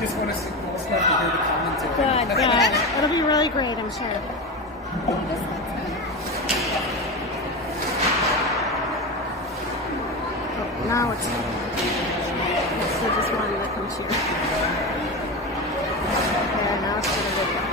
just want to see cool stuff to hear the commentary. Good, good. It'll be really great, I'm sure. Oh, now it's so just wanted to come cheer. Yeah, now it's gonna be good.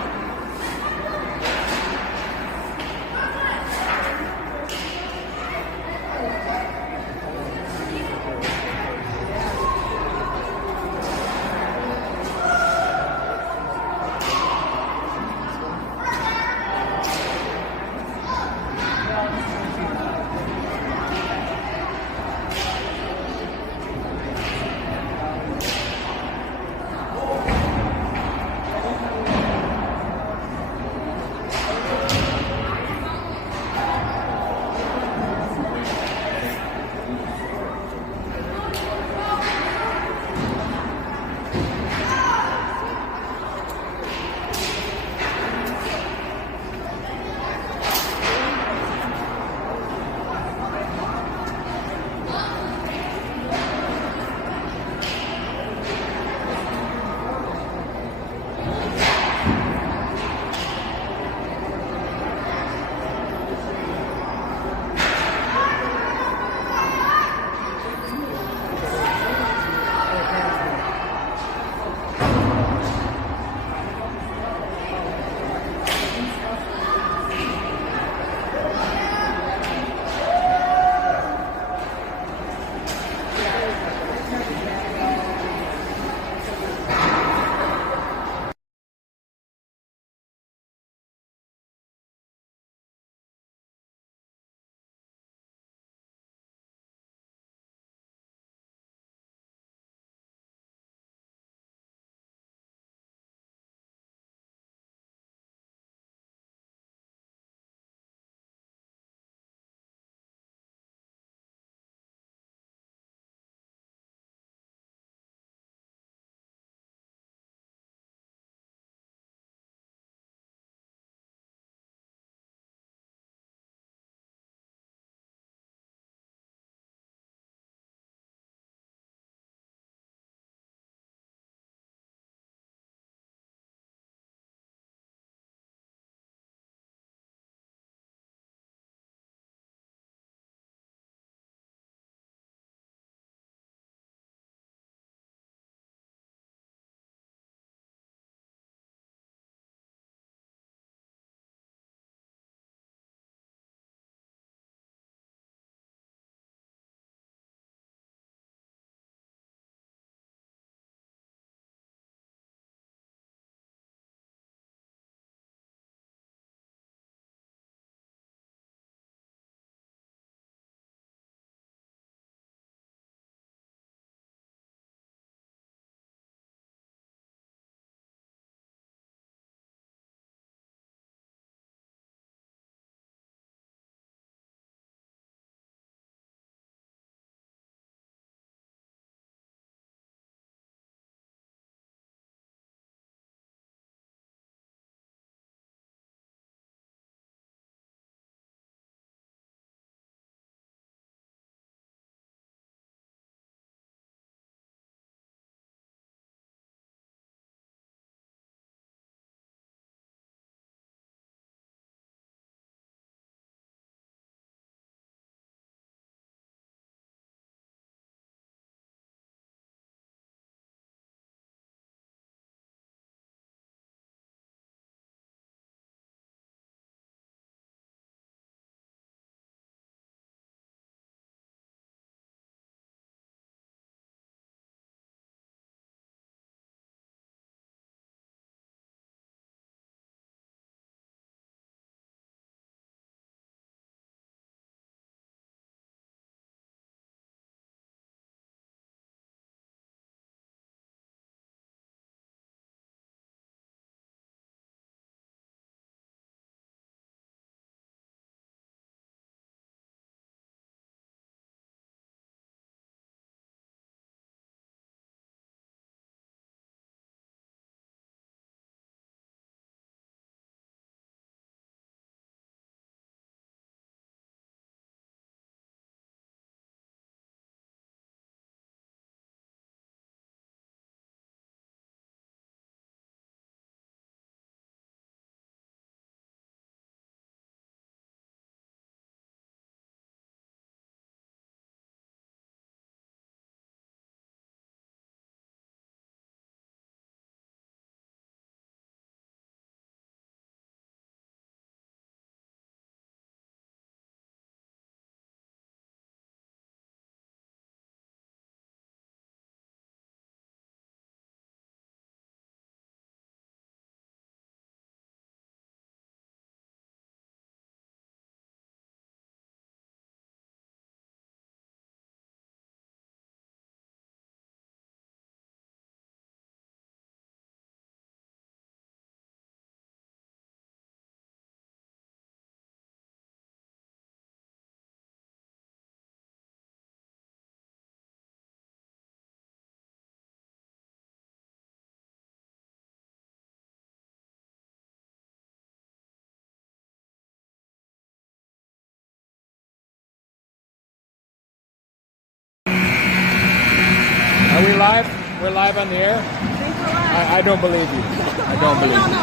we live? We're live on the air? I don't believe you. I don't believe you.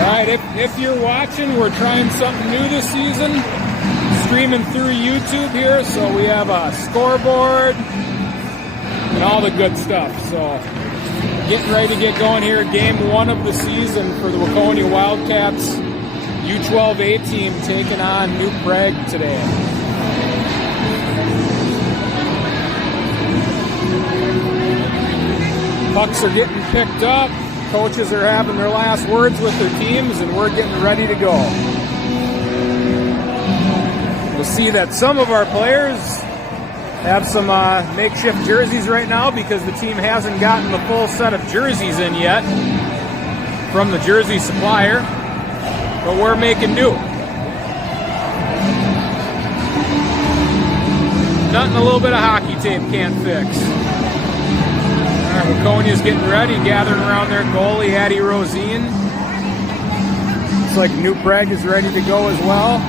All right, if you're watching, we're trying something new this season. Streaming through YouTube here, so we have a scoreboard and all the good stuff. So getting ready to get going here. Game 1 of the season for the Waconia Wildcats U12A team taking on New Prague today. Pucks are getting picked up. Coaches are having their last words with their teams, and we're getting ready to go. We'll see that some of our players have some makeshift jerseys right now because the team hasn't gotten the full set of jerseys in yet from the jersey supplier, but we're making do. Nothing a little bit of hockey tape can't fix. All right, Waconia's getting ready, gathering around their goalie, Addie Rosine. Looks like New Prague is ready to go as well.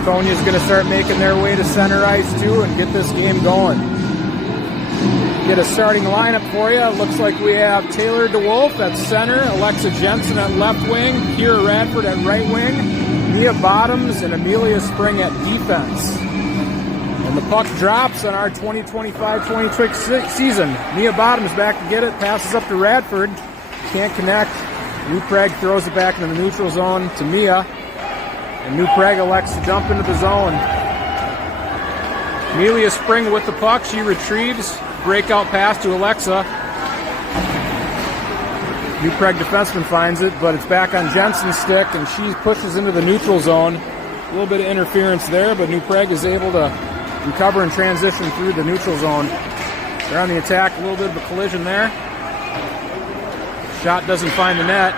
Waconia's going to start making their way to center ice too and get this game going. Get a starting lineup for you. It looks like we have Taylor DeWolf at center, Alexa Jensen at left wing, Kira Radford at right wing, Mia Bottoms and Amelia Spring at defense. And the puck drops on our 2025-26 season. Mia Bottoms back to get it, passes up to Radford, can't connect. New Prague throws it back into the neutral zone to Mia. And New Prague elects to dump into the zone. Amelia Spring with the puck. She retrieves. Breakout pass to Alexa. New Prague defenseman finds it, but it's back on Jensen's stick, and she pushes into the neutral zone. A little bit of interference there, but New Prague is able to recover and transition through the neutral zone. They're on the attack. A little bit of a collision there. Shot doesn't find the net.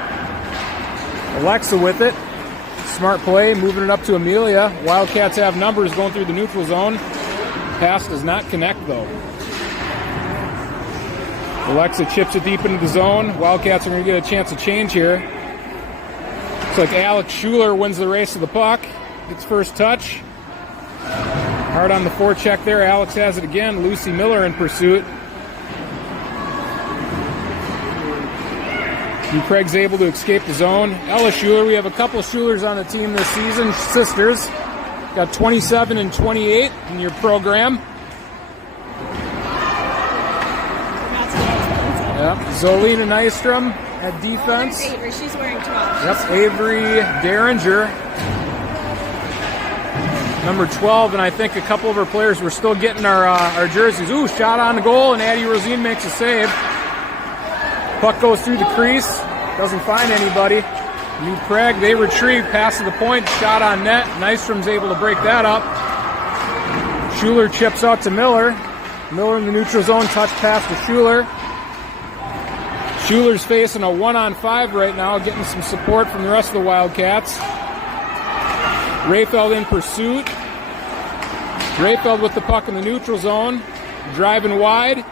Alexa with it. Smart play, moving it up to Amelia. Wildcats have numbers going through the neutral zone. Pass does not connect, though. Alexa chips it deep into the zone. Wildcats are going to get a chance to change here. Looks like Alex Schuler wins the race to the puck. Gets first touch. Hard on the forecheck there. Alex has it again. Lucy Miller in pursuit. New Prague's able to escape the zone. Ella Schuler, we have a couple of Schulers on the team this season, sisters. Got 27 and 28 in your program. Yep. Zolina Nystrom at defense. Avery, she's wearing 12. Yep, Avery Derringer. Number 12, and I think a couple of our players were still getting our jerseys. Ooh, shot on the goal, and Addie Rosine makes a save. Puck goes through the crease, doesn't find anybody. New Prague, they retrieve, pass to the point, shot on net. Nystrom's able to break that up. Schuler chips out to Miller. Miller in the neutral zone, touch pass to Schuler. Schuler's facing a 1-on-5 right now, getting some support from the rest of the Wildcats. Rayfeld in pursuit. Rayfeld with the puck in the neutral zone, driving wide.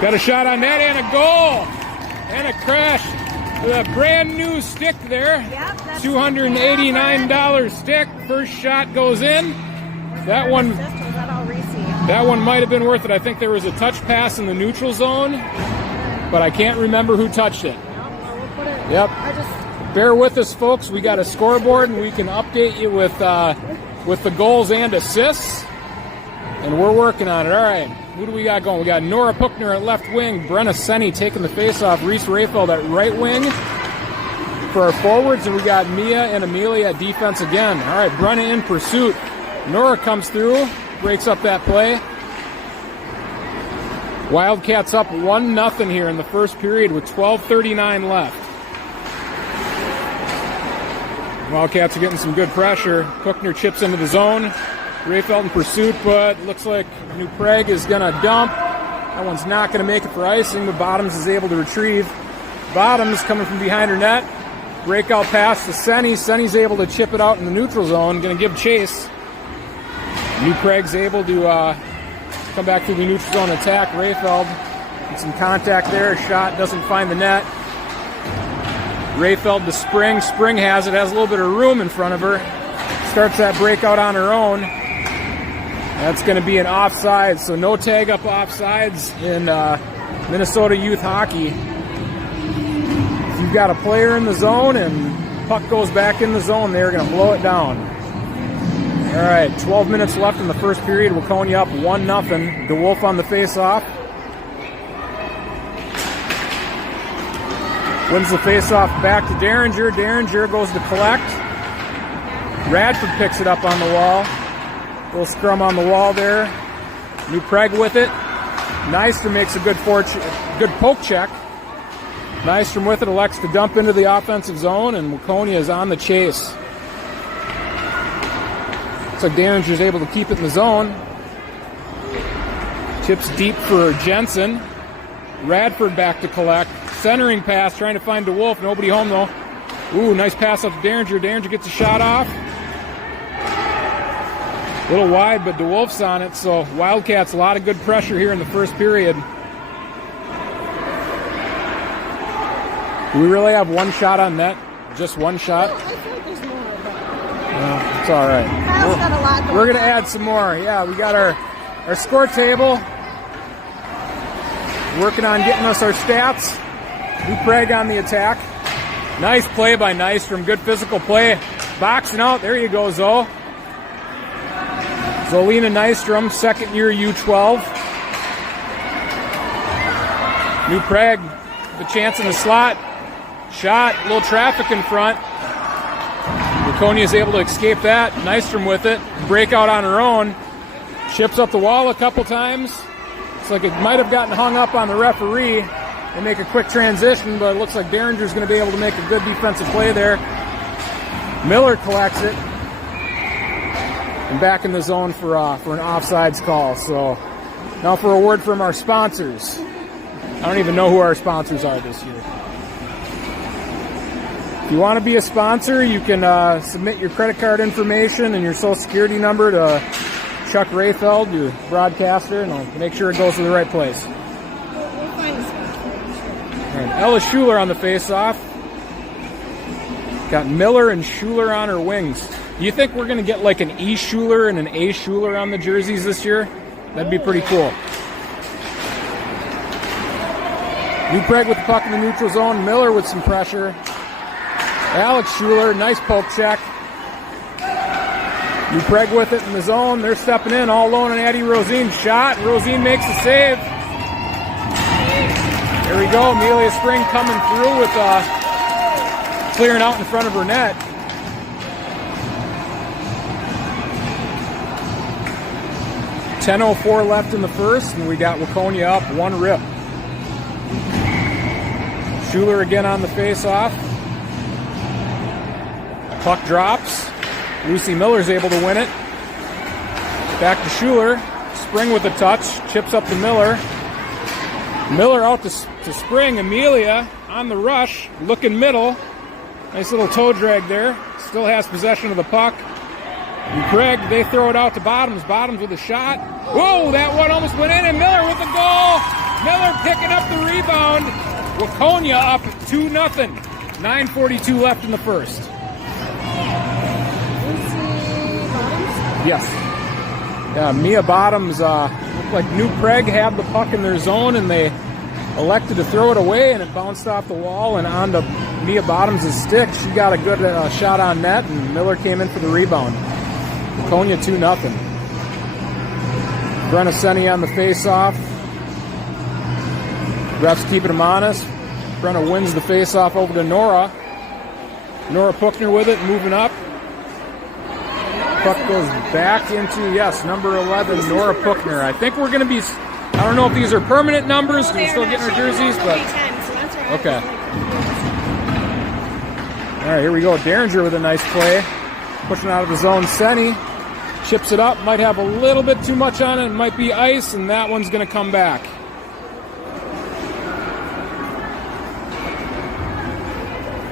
Got a shot on net and a goal! And a crash with a brand new stick there. Yep, $289 stick. First shot goes in. That one might have been worth it. I think there was a touch pass in the neutral zone, but I can't remember who touched it. Yep. Bear with us, folks. We got a scoreboard, and we can update you with the goals and assists. And we're working on it. All right. Who do we got going? We got Nora Puckner at left wing, Brenna Senni taking the face-off, Reese Rayfeld at right wing for our forwards, and we got Mia and Amelia at defense again. All right, Brenna in pursuit. Nora comes through, breaks up that play. Wildcats up 1-0 here in the first period with 12:39 left. Wildcats are getting some good pressure. Puckner chips into the zone. Rayfeld in pursuit, but looks like New Prague is going to dump. That one's not going to make it for icing, but Bottoms is able to retrieve. Bottoms coming from behind her net. Breakout pass to Senni. Senni's able to chip it out in the neutral zone. Going to give chase. New Prague's able to come back through the neutral zone attack. Rayfeld, get some contact there. Shot doesn't find the net. Rayfeld to Spring. Spring has it, has a little bit of room in front of her. Starts that breakout on her own. That's going to be an offside, so no tag up offsides in Minnesota youth hockey. If you've got a player in the zone and puck goes back in the zone, they're going to blow it down. All right, 12 minutes left in the first period. Waconia up 1-0. DeWolf on the face-off. Wins the face-off back to Derringer. Derringer goes to collect. Radford picks it up on the wall. Little scrum on the wall there. New Prague with it. Nystrom makes a good poke check. Nystrom with it, elects to dump into the offensive zone, and Waconia is on the chase. Looks like Derringer's able to keep it in the zone. Chips deep for Jensen. Radford back to collect. Centering pass, trying to find DeWolf. Nobody home, though. Ooh, nice pass up to Derringer. Derringer gets a shot off. A little wide, but DeWolf's on it, so Wildcats, a lot of good pressure here in the first period. Do we really have one shot on net? Just one shot? I think there's more, but It's all right. Kyle's got a lot going We're going to on. add some more. Yeah, we got our score table. Working on getting us our stats. New Prague on the attack. Nice play by Nystrom. Good physical play. Boxing out. There you go, Zoe. Zolina Nystrom, second year U12. New Prague, the chance in the slot. Shot, a little traffic in front. Waconia is able to escape that. Nystrom with it. Breakout on her own. Chips up the wall a couple times. Looks like it might have gotten hung up on the referee and make a quick transition, but it looks like Derringer's going to be able to make a good defensive play there. Miller collects it. And back in the zone for an offsides call. So now for a word from our sponsors. I don't even know who our sponsors are this year. If you want to be a sponsor, you can submit your credit card information and your social security number to Chuck Rayfeld, your broadcaster, and I'll make sure it goes to the right place. We'll find a spot. All right, Ella Schuler on the face-off. Got Miller and Schuler on her wings. Do you think we're going to get like an E. Schuler and an A. Schuler on the jerseys this year? That'd be pretty cool. New Prague with the puck in the neutral zone. Miller with some pressure. Alex Schuler, nice poke check. New Prague with it in the zone. They're stepping in all alone on Addie Rosine. Shot. Rosine makes a save. There we go. Amelia Spring coming through with clearing out in front of her net. .10:04 left in the first, and we got Waconia up 1-0. Schuler again on the face-off. Puck drops. Lucy Miller's able to win it. Back to Schuler. Spring with the touch. Chips up to Miller. Miller out to Spring. Amelia on the rush. Looking middle. Nice little toe drag there. Still has possession of the puck. And Craig, they throw it out to Bottoms. Bottoms with a shot. Whoa, that one almost went in, and Miller with the goal. Miller picking up the rebound. Waconia up 2-0. 9:42 left in the first. Yes. Yeah, Mia Bottoms looked like New Prague had the puck in their zone, and they elected to throw it away, and it bounced off the wall and onto Mia Bottoms' stick. She got a good shot on net, and Miller came in for the rebound. Waconia 2-0. Brenna Senni on the face-off. Refs keeping him honest. Brenna wins the face-off over to Nora. Nora Puchner with it, moving up. Puck goes back into, yes, number 11, Nora Puchner. I think we're going to be, I don't know if these are permanent numbers, because we're still getting our jerseys, but, okay. All right, here we go. Derringer with a nice play. Pushing out of the zone. Senni chips it up. Might have a little bit too much on it. It might be ice, and that one's going to come back.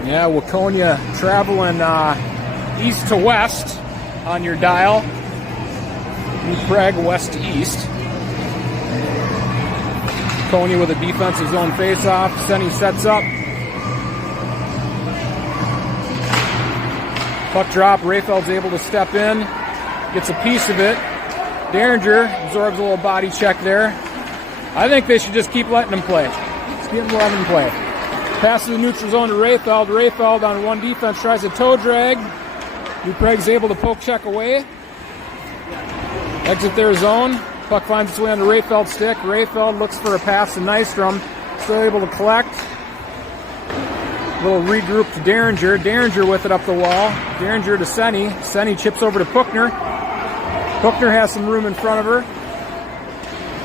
Yeah, Waconia traveling east to west on your dial. New Prague west to east. Waconia with a defensive zone face-off. Senni sets up. Puck drop, Rayfeld's able to step in, gets a piece of it. Derringer absorbs a little body check there. I think they should just keep letting them play. Just keep letting them play. Pass to the neutral zone to Rayfeld. Rayfeld on one defense tries a toe drag. New Prague's able to poke check away. Exit their zone. Puck finds its way on the Rayfeld stick. Rayfeld looks for a pass to Nystrom. Still able to collect. Little regroup to Derringer. Derringer with it up the wall. Derringer to Senny. Senny chips over to Puckner. Puckner has some room in front of her.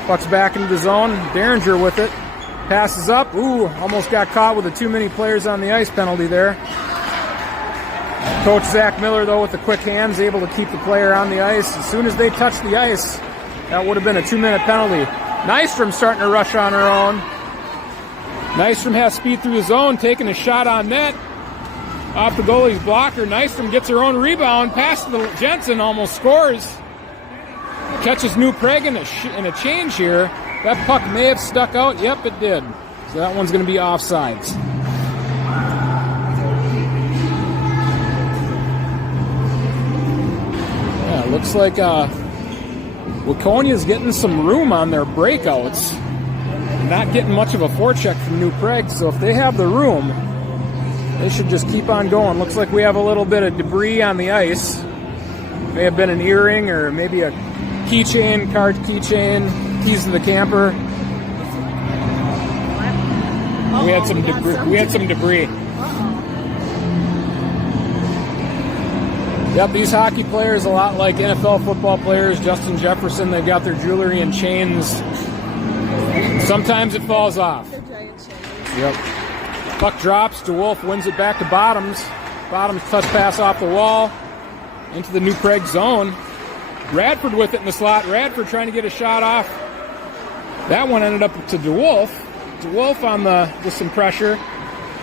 Puck's back into the zone. Derringer with it. Passes up. Ooh, almost got caught with the too many players on the ice penalty there. Coach Zach Miller, though, with the quick hands, able to keep the player on the ice. As soon as they touch the ice, that would have been a 2-minute penalty. Nystrom starting to rush on her own. Nystrom has speed through the zone, taking a shot on net. Off the goalie's blocker. Nystrom gets her own rebound. Pass to the Jensen, almost scores. Catches New Prague in a change here. That puck may have stuck out. Yep, it did. So that one's going to be offsides. Yeah, it looks like Waconia's getting some room on their breakouts. Not getting much of a forecheck from New Prague, so if they have the room, they should just keep on going. Looks like we have a little bit of debris on the ice. May have been an earring or maybe a keychain, card keychain, keys to the camper. We had some debris. Yep, these hockey players, a lot like NFL football players, Justin Jefferson, they've got their jewelry and chains. Sometimes it falls off. Yep. Puck drops, DeWolf wins it back to Bottoms. Bottoms touch pass off the wall into the New Prague zone. Radford with it in the slot. Radford trying to get a shot off. That one ended up to DeWolf. DeWolf on with some pressure.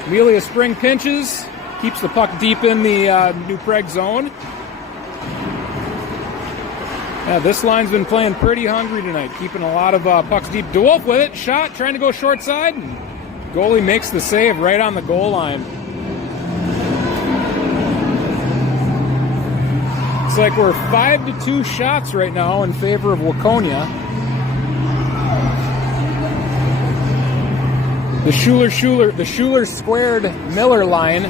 Amelia Spring pinches, keeps the puck deep in the New Prague zone. Yeah, this line's been playing pretty hungry tonight, keeping a lot of pucks deep. DeWolf with it, shot, trying to go short side. And goalie makes the save right on the goal line. It's like we're 5-2 shots right now in favor of Waconia. The Schuler squared Miller line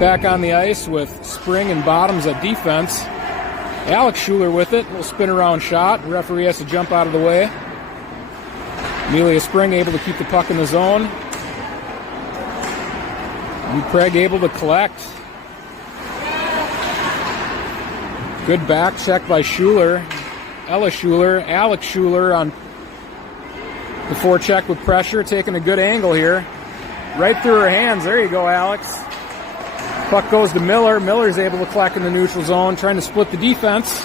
back on the ice with Spring and Bottoms at defense. Alex Schuler with it, little spin around shot. The referee has to jump out of the way. Amelia Spring able to keep the puck in the zone. And Craig able to collect. Good back check by Schuler. Alex Schuler on the forecheck with pressure, taking a good angle here. Right through her hands. There you go, Alex. Puck goes to Miller. Miller's able to collect in the neutral zone, trying to split the defense.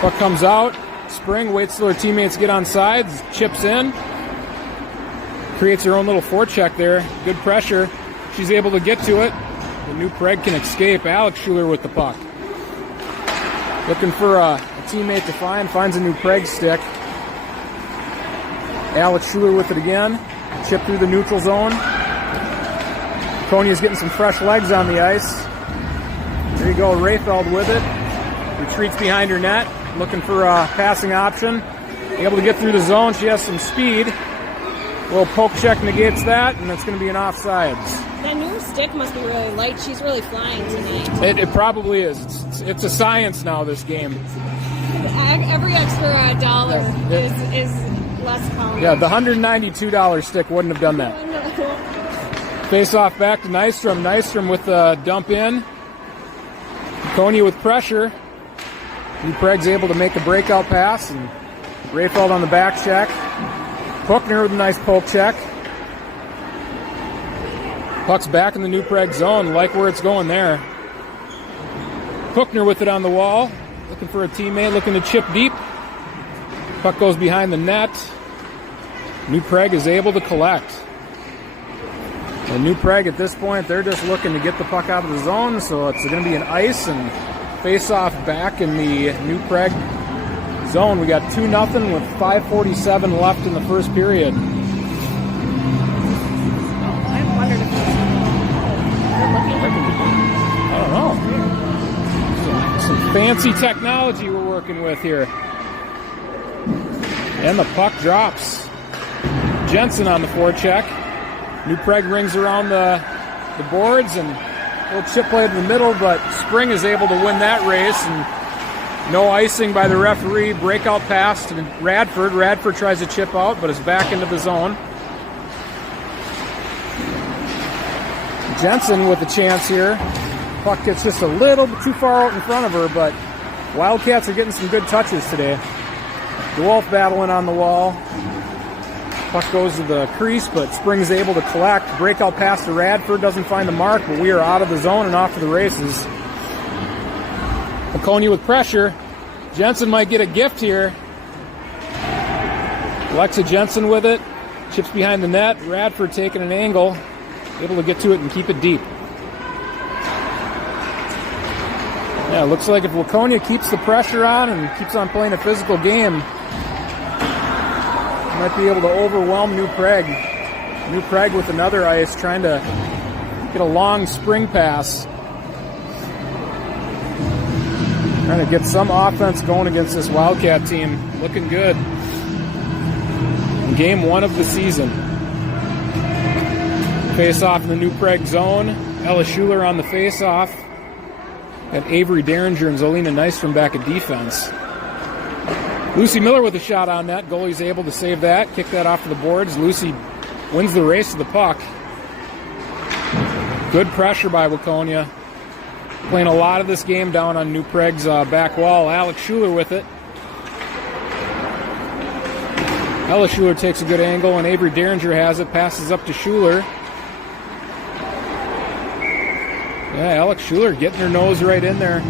Puck comes out. Spring waits till her teammates get on sides, chips in. Creates her own little forecheck there. Good pressure. She's able to get to it. The New Prague can escape. Alex Schuler with the puck. Looking for a teammate to find. Finds a New Prague stick. Alex Schuler with it again. Chip through the neutral zone. Waconia's getting some fresh legs on the ice. There you go, Rayfeld with it. Retreats behind her net. Looking for a passing option. Able to get through the zone. She has some speed. A little poke check negates that, and it's going to be an offsides. That new stick must be really light. She's really flying tonight. It probably is. It's a science now, this game. Every extra dollar is less common. Yeah, the $192 stick wouldn't have done that. Face off back to Nystrom. Nystrom with the dump in. Waconia with pressure. New Prague's able to make a breakout pass, and Rayfeld on the back check. Puckner with a nice poke check. Puck's back in the New Prague zone. Like where it's going there. Puckner with it on the wall. Looking for a teammate, looking to chip deep. Puck goes behind the net. New Prague is able to collect. And New Prague at this point, they're just looking to get the puck out of the zone, so it's going to be an ice and face-off back in the New Prague zone. We got 2-0 with 5:47 left in the first period. I wondered if they're looking. fancy technology we're working with here. And the puck drops. Jensen on the forecheck. New Prague rings around the boards and a little chip play to the middle, but Spring is able to win that race, and no icing by the referee. Breakout pass to Radford. Radford tries to chip out, but is back into the zone. Jensen with a chance here. Puck gets just a little bit too far out in front of her, but Wildcats are getting some good touches today. DeWolf battling on the wall. Puck goes to the crease, but Spring's able to collect. Breakout pass to Radford, doesn't find the mark, but we are out of the zone and off to the races. Waconia with pressure. Jensen might get a gift here. Alexa Jensen with it. Chips behind the net. Radford taking an angle. Able to get to it and keep it deep. Yeah, it looks like if Waconia keeps the pressure on and keeps on playing a physical game, might be able to overwhelm New Prague. New Prague with another ice, trying to get a long Spring pass. Trying to get some offense going against this Wildcat team. Looking good. In game 1 of the season. Face off in the New Prague zone. Ella Schuler on the face off. Got Avery Derringer and Zolina Nystrom back at defense. Lucy Miller with a shot on net. Goalie's able to save that. Kick that off to the boards. Lucy wins the race to the puck. Good pressure by Waconia. Playing a lot of this game down on New Prague's back wall. Alex Schuler with it. Ella Schuler takes a good angle, and Avery Derringer has it. Passes up to Schuler. Yeah, Alex Schuler getting her nose right in there.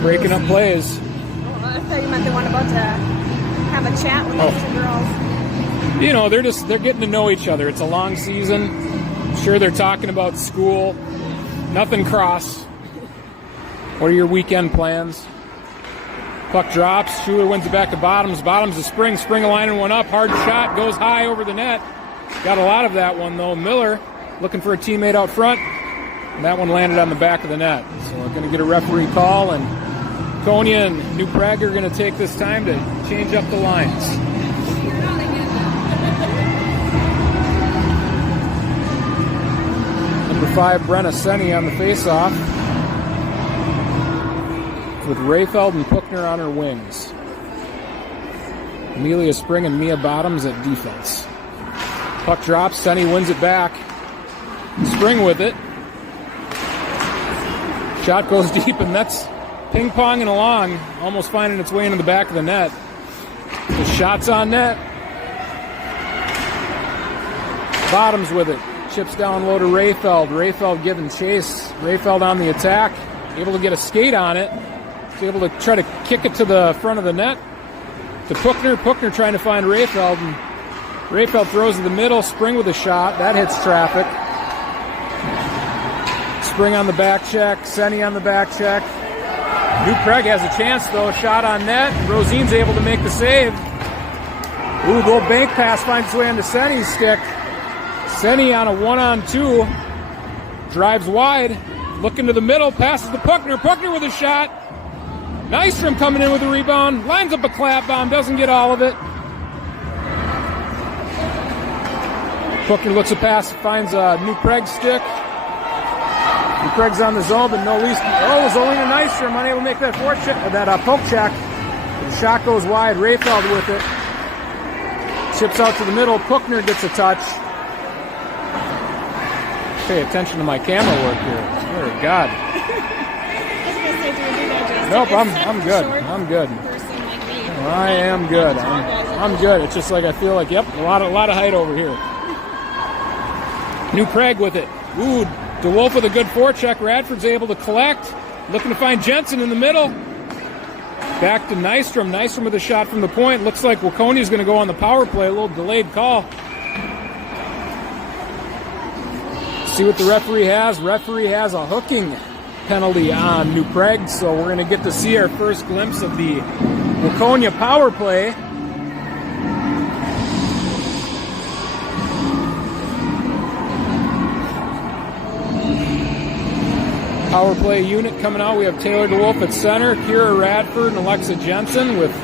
Breaking up plays. I thought you meant the one about to have a chat with the two girls. You know, they're getting to know each other. It's a long season. I'm sure they're talking about school. Nothing cross. What are your weekend plans? Puck drops. Schuler wins it back to Bottoms. Bottoms to Spring. Spring lining one up. Hard shot. Goes high over the net. Got a lot of that one, though. Miller looking for a teammate out front. And that one landed on the back of the net. So we're going to get a referee call, and Waconia and New Prague are going to take this time to change up the lines. Number 5, Brenna Senni on the face-off, with Rayfeld and Puckner on her wings. Amelia Spring and Mia Bottoms at defense. Puck drops, Senni wins it back. Spring with it. Shot goes deep, and that's ping-ponging along, almost finding its way into the back of the net. The shot's on net. Bottoms with it. Chips down low to Rayfeld. Rayfeld giving chase. Rayfeld on the attack. Able to get a skate on it. He's able to try to kick it to the front of the net. To Puckner. Puckner trying to find Rayfeld. And Rayfeld throws to the middle. Spring with a shot. That hits traffic. Spring on the back check. Senni on the back check. New Prague has a chance, though. Shot on net. Rosine's able to make the save. Ooh, little bank pass finds its way into Senni's stick. Senni on a 1-on-2. Drives wide. Looking to the middle. Passes to Puckner. Puckner with a shot. Nystrom coming in with a rebound. Lines up a clap bomb. Doesn't get all of it. Puckner looks a pass. Finds a New Prague stick. New Prague's on the zone, but no least. Oh, Zolina Nystrom unable to make that poke check. The shot goes wide. Rayfeld with it. Chips out to the middle. Puckner gets a touch. Pay attention to my camera work here. Swear to God. Nope, I'm good. I'm good. I am good. I'm good. It's just like I feel like, yep, a lot of height over here. New Prague with it. Ooh, DeWolf with a good forecheck. Radford's able to collect. Looking to find Jensen in the middle. Back to Nystrom. Nystrom with a shot from the point. Looks like Waconia's going to go on the power play. A little delayed call. See what the referee has. Referee has a hooking penalty on New Prague, so we're going to get to see our first glimpse of the Waconia power play. Power play unit coming out. We have Taylor DeWolf at center, Kira Radford and Alexa Jensen with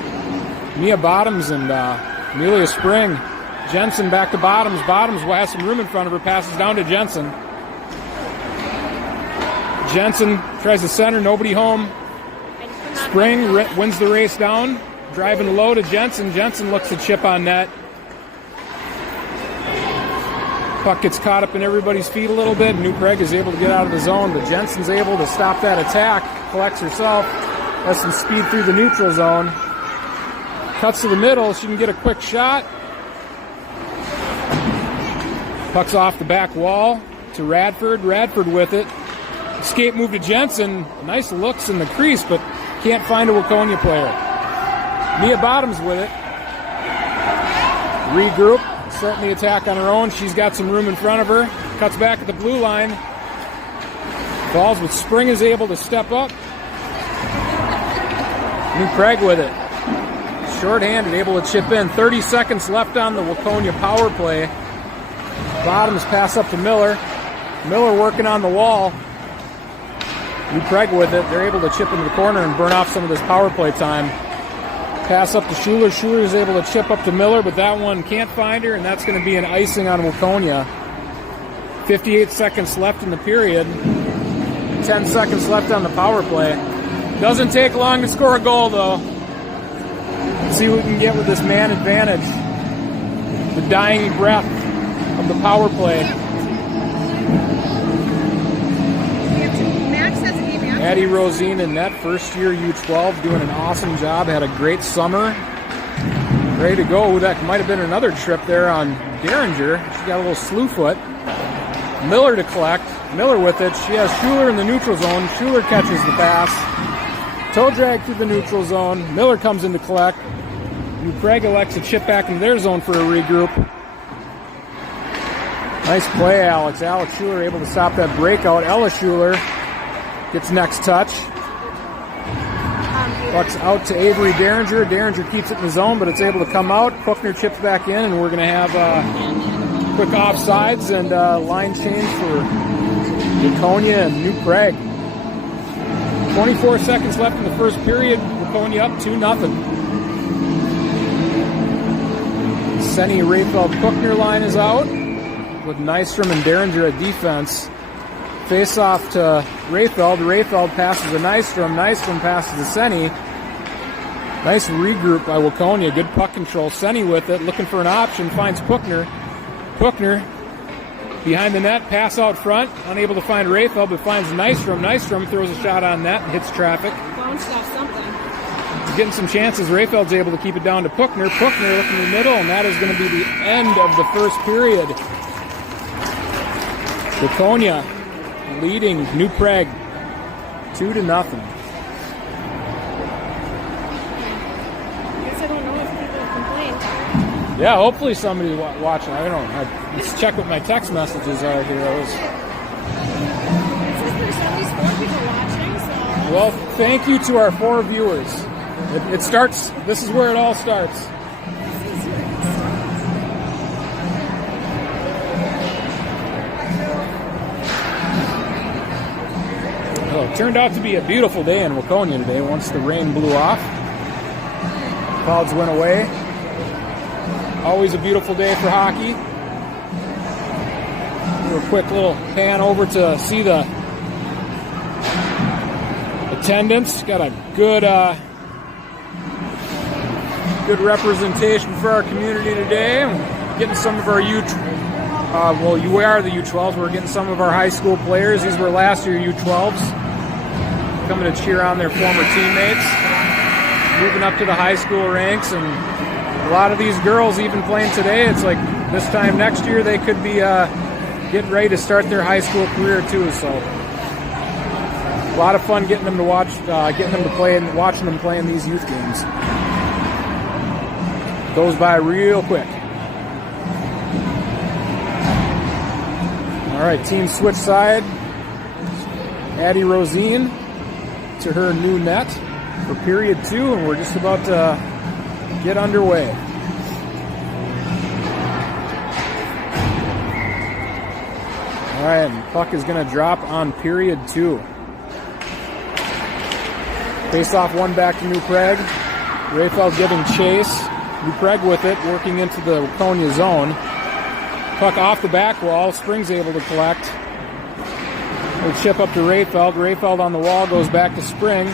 Mia Bottoms and Amelia Spring. Jensen back to Bottoms. Bottoms will have some room in front of her. Passes down to Jensen. Jensen tries to center. Nobody home. Spring wins the race down. Driving low to Jensen. Jensen looks to chip on net. Puck gets caught up in everybody's feet a little bit. New Prague is able to get out of the zone, but Jensen's able to stop that attack. Collects herself. Has some speed through the neutral zone. Cuts to the middle. She can get a quick shot. Puck's off the back wall to Radford. Radford with it. Escape move to Jensen. Nice looks in the crease, but can't find a Waconia player. Mia Bottoms with it. Regroup. Starting the attack on her own. She's got some room in front of her. Cuts back at the blue line. Falls with Spring is able to step up. New Prague with it. Short-handed, able to chip in. 30 seconds left on the Waconia power play. Bottoms pass up to Miller. Miller working on the wall. New Prague with it. They're able to chip into the corner and burn off some of this power play time. Pass up to Schuler. Schuler is able to chip up to Miller, but that one can't find her, and that's going to be an icing on Waconia. 58 seconds left in the period. 10 seconds left on the power play. Doesn't take long to score a goal, though. Let's see what we can get with this man advantage. The dying breath of the power play. Addie Rosine in net, first year U12, doing an awesome job. Had a great summer. Ready to go. That might have been another trip there on Derringer. She got a little slew foot. Miller to collect. Miller with it. She has Schuler in the neutral zone. Schuler catches the pass. Toe drag through the neutral zone. Miller comes in to collect. New Prague elects to chip back into their zone for a regroup. Nice play, Alex. Alex Schuler able to stop that breakout. Ella Schuler gets next touch. Bucks out to Avery Derringer. Derringer keeps it in the zone, but it's able to come out. Puckner chips back in, and we're going to have quick offsides and line change for Waconia and New Prague. 24 seconds left in the first period. Waconia up 2-0. Senny, Rayfeld, Puckner line is out with Nystrom and Derringer at defense. Face off to Rayfeld. Rayfeld passes to Nystrom. Nystrom passes to Senny. Nice regroup by Waconia. Good puck control. Senny with it. Looking for an option. Finds Puckner. Puckner behind the net. Pass out front. Unable to find Rayfeld, but finds Nystrom. Nystrom throws a shot on net and hits traffic. Bounced off something. He's getting some chances. Rayfeld's able to keep it down to Puckner. Puckner looking in the middle, and that is going to be the end of the first period. Waconia leading New Prague 2-0. I guess I don't know if people complain. Yeah, hopefully somebody's watching. I don't know. Let's check what my text messages are here. It says there's at least 4 people watching, so. Well, thank you to our 4 viewers. It starts, this is where it all starts. Well, it turned out to be a beautiful day in Waconia today once the rain blew off. Clouds went away. Always a beautiful day for hockey. Do a quick little pan over to see the attendance. Got a good good representation for our community today. Getting some of our well, you are the U12s. We're getting some of our high school players. These were last year U12s. Coming to cheer on their former teammates. Moving up to the high school ranks. And a lot of these girls even playing today. It's like this time next year they could be getting ready to start their high school career too. So a lot of fun getting them to watch, getting them to play and watching them play in these youth games. Goes by real quick. All right, team switch side. Addie Rosine to her new net for period 2, and we're just about to get underway. All right, and puck is going to drop on period 2. Face off one back to New Prague. Rayfeld giving chase. New Prague with it, working into the Waconia zone. Puck off the back wall. Spring's able to collect. We'll chip up to Rayfeld. Rayfeld on the wall goes back to Spring.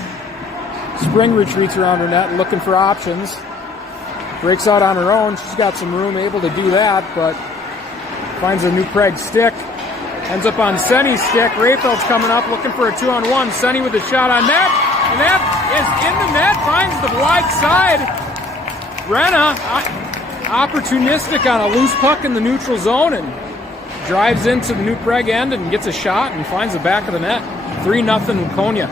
Spring retreats around her net, looking for options. Breaks out on her own. She's got some room, able to do that, but finds a New Prague stick. Ends up on Senny's stick. Rayfeld's coming up, looking for a 2-on-1. Senny with a shot on net. And that is in the net. Finds the wide side. Brenna, opportunistic on a loose puck in the neutral zone and drives into the New Prague end and gets a shot and finds the back of the net. 3-0 Waconia.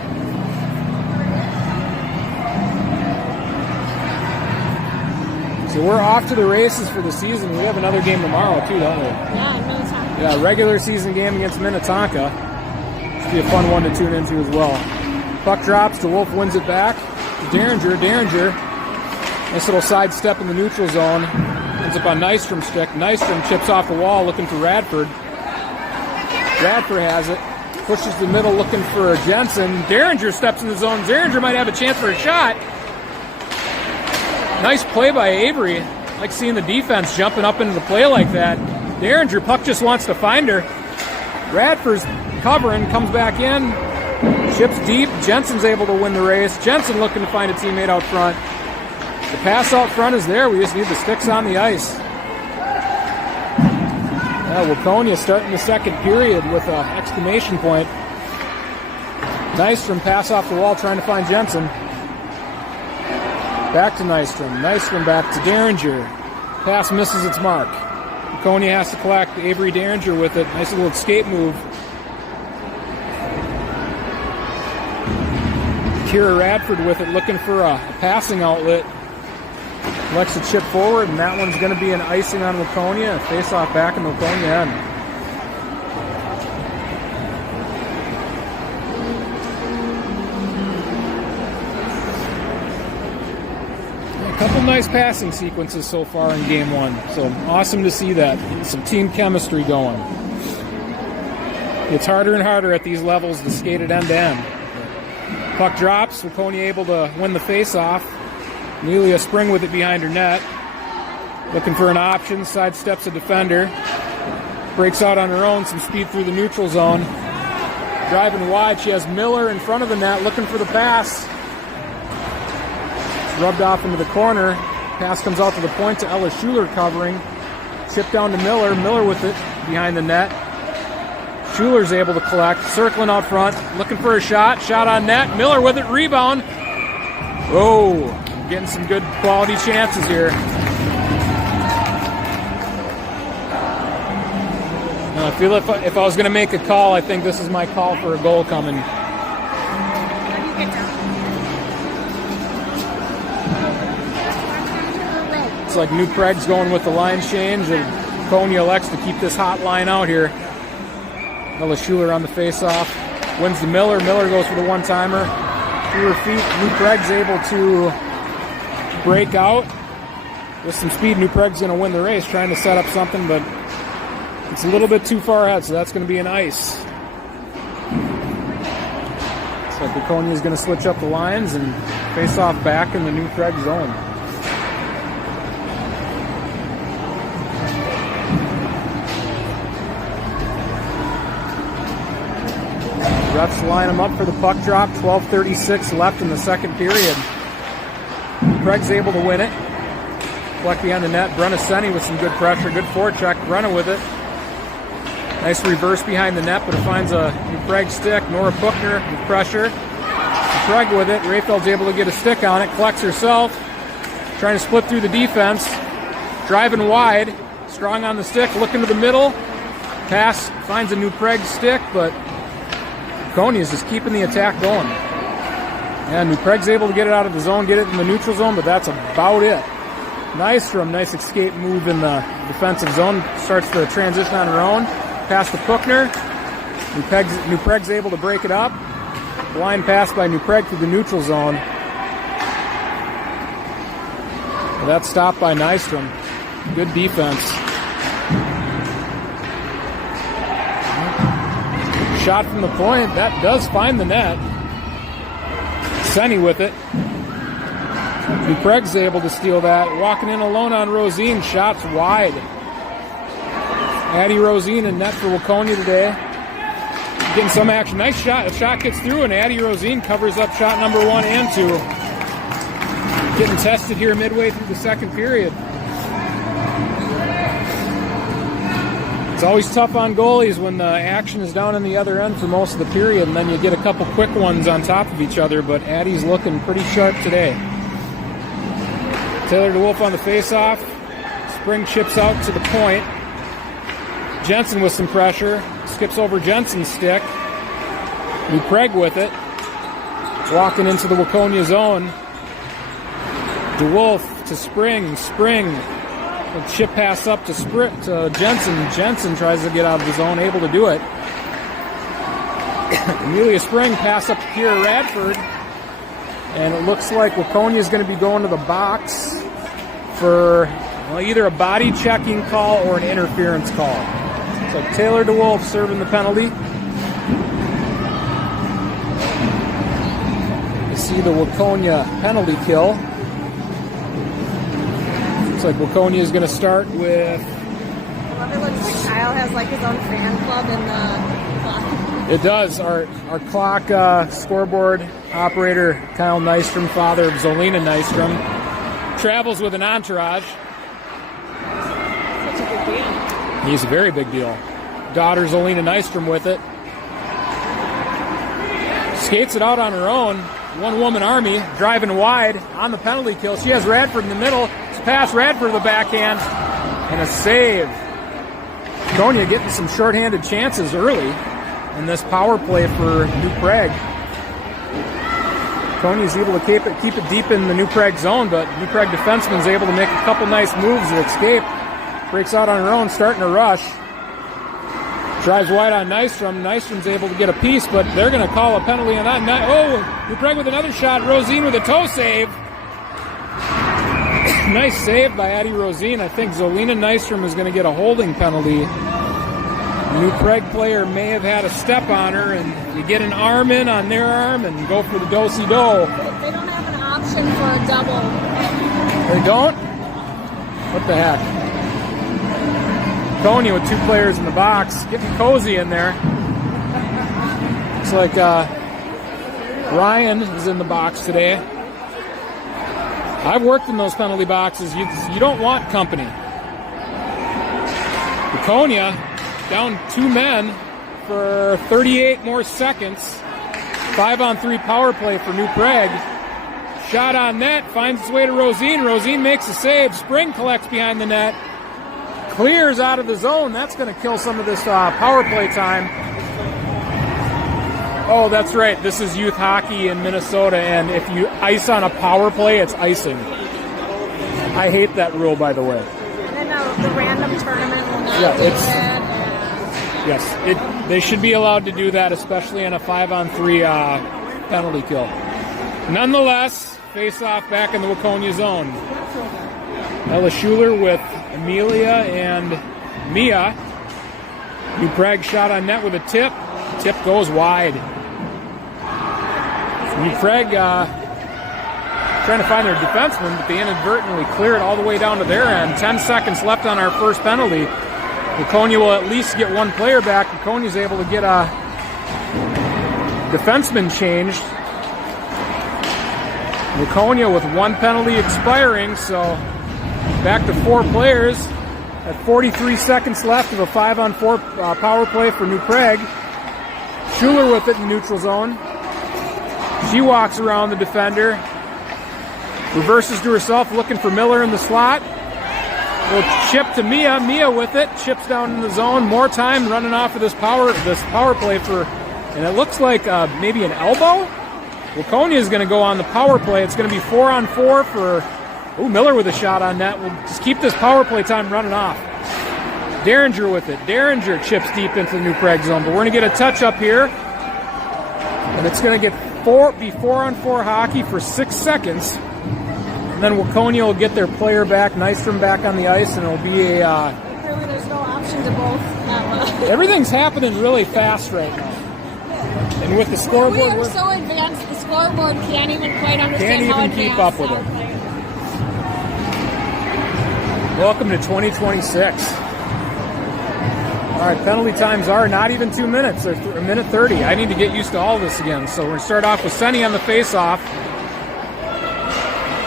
So we're off to the races for the season. We have another game tomorrow too, don't we? Yeah, in Minnetonka. Yeah, regular season game against Minnetonka. Should be a fun one to tune into as well. Puck drops, DeWolf wins it back. Derringer. Nice little side step in the neutral zone. Ends up on Nystrom's stick. Nystrom chips off the wall looking for Radford. Radford has it. Pushes the middle looking for Jensen. Derringer steps in the zone. Derringer might have a chance for a shot. Nice play by Avery. I like seeing the defense jumping up into the play like that. Derringer, puck just wants to find her. Radford's covering, comes back in. Chips deep. Jensen's able to win the race. Jensen looking to find a teammate out front. The pass out front is there. We just need the sticks on the ice. Waconia starting the second period with an exclamation point. Nystrom pass off the wall trying to find Jensen. Back to Nystrom. Nystrom back to Derringer. Pass misses its mark. Waconia has to collect. Avery Derringer with it. Nice little escape move. Kira Radford with it, looking for a passing outlet. Collects a chip forward, and that one's going to be an icing on Waconia. Face off back in Waconia end. A couple nice passing sequences so far in game one. So awesome to see that. Some team chemistry going. It's harder and harder at these levels to skate it end to end. Puck drops. Waconia able to win the face-off. Amelia Spring with it behind her net. Looking for an option. Sidesteps a defender. Breaks out on her own. Some speed through the neutral zone. Driving wide. She has Miller in front of the net looking for the pass. Rubbed off into the corner. Pass comes out to the point to Ella Schuler covering. Chip down to Miller. Miller with it behind the net. Schuler's able to collect. Circling out front. Looking for a shot. Shot on net. Miller with it. Rebound. Oh, getting some good quality chances here. I feel if I was going to make a call, I think this is my call for a goal coming. It's like New Prague's going with the line change, and Waconia elects to keep this hot line out here. Ella Schuler on the face-off. Wins the Miller. Miller goes for the one-timer. Through her feet. New Prague's able to break out. With some speed, New Prague's going to win the race, trying to set up something, but it's a little bit too far ahead, so that's going to be an ice. Looks like Waconia's going to switch up the lines and face off back in the New Prague zone. Refs line them up for the puck drop. 12:36 left in the second period. Craig's able to win it. Fleck behind the net. Brenna Senny with some good pressure. Good forecheck. Brenna with it. Nice reverse behind the net, but it finds a New Prague stick. Nora Buchner with pressure. New Prague with it. Rayfeld's able to get a stick on it. Collects herself. Trying to split through the defense. Driving wide. Strong on the stick. Looking to the middle. Pass finds a New Prague stick, but Waconia's just keeping the attack going. And New Prague's able to get it out of the zone, get it in the neutral zone, but that's about it. Nystrom, nice escape move in the defensive zone. Starts the transition on her own. Pass to Puchner. New Prague's able to break it up. Blind pass by New Prague through the neutral zone. Well, that's stopped by Nystrom. Good defense. Shot from the point. That does find the net. Senny with it. New Prague's able to steal that. Walking in alone on Rosine. Shots wide. Addie Rosine in net for Waconia today. Getting some action. Nice shot. A shot gets through, and Addie Rosine covers up shot number 1 and 2. Getting tested here midway through the second period. It's always tough on goalies when the action is down on the other end for most of the period, and then you get a couple quick ones on top of each other, but Addie's looking pretty sharp today. Taylor DeWolf on the faceoff. Spring chips out to the point. Jensen with some pressure. Skips over Jensen's stick. New Prague with it. Walking into the Waconia zone. DeWolf to Spring. Spring. A chip pass up to Jensen. Jensen tries to get out of the zone, able to do it. Amelia Spring pass up to Kira Radford. And it looks like Waconia is going to be going to the box for either a body checking call or an interference call. So Taylor DeWolf serving the penalty. You see the Waconia penalty kill. Looks like Waconia is going to start with... I love it looks like Kyle has like his own fan club in the clock. It does. Our clock scoreboard operator, Kyle Nystrom, father of Zolina Nystrom, travels with an entourage. Such a big deal. He's a very big deal. Daughter Zolina Nystrom with it. Skates it out on her own. One-woman army driving wide on the penalty kill. She has Radford in the middle. It's past Radford with a backhand. And a save. Waconia getting some shorthanded chances early in this power play for New Prague. Waconia's able to keep it deep in the New Prague zone, but New Prague defenseman's able to make a couple nice moves to escape. Breaks out on her own, starting to rush. Drives wide on Nystrom. Nystrom's able to get a piece, but they're going to call a penalty on that. Oh, New Prague with another shot. Rosine with a toe save. Nice save by Addie Rosine. I think Zolina Nystrom is going to get a holding penalty. The New Prague player may have had a step on her, and you get an arm in on their arm and go for the do-si-do. They don't have an option for a double. They don't? What the heck? Waconia with 2 players in the box, getting cozy in there. Looks like Ryan is in the box today. I've worked in those penalty boxes. You don't want company. Waconia down 2 men for 38 more seconds. 5-on-3 power play for New Prague. Shot on net, finds its way to Rosine. Rosine makes a save. Spring collects behind the net. Clears out of the zone. That's going to kill some of this power play time. Oh, that's right. This is youth hockey in Minnesota, and if you ice on a power play, it's icing. I hate that rule, by the way. And then the random tournament will not do that. Yes, they should be allowed to do that, especially in a 5-on-3 penalty kill. Nonetheless, face-off back in the Waconia zone. Ella Schuler with Amelia and Mia. New Prague shot on net with a tip. Tip goes wide. New Prague trying to find their defenseman, but they inadvertently clear it all the way down to their end. 10 seconds left on our first penalty. Waconia will at least get 1 player back. Waconia's able to get a defenseman changed. Waconia with 1 penalty expiring, so back to 4 players at 43 seconds left of a 5-on-4 power play for New Prague. Schuler with it in neutral zone. She walks around the defender. Reverses to herself, looking for Miller in the slot. Will chip to Mia. Mia with it. Chips down in the zone. More time running off of this power play for, and it looks like maybe an elbow. Waconia is going to go on the power play. It's going to be 4-on-4 for... Ooh, Miller with a shot on net. We'll just keep this power play time running off. Derringer with it. Derringer chips deep into the New Prague zone. But we're going to get a touch up here. And it's going to be 4-on-4 hockey for 6 seconds. And then Waconia will get their player back, Nystrom back on the ice, and it'll be a... Really, there's no option to both. Everything's happening really fast right now. And with the scoreboard... We are so advanced, the scoreboard can't even quite understand Can't even keep up with it. Welcome to 2026. All right, penalty times are not even 2 minutes. They're a minute 30. I need to get used to all this again. So we're going to start off with Senny on the face-off,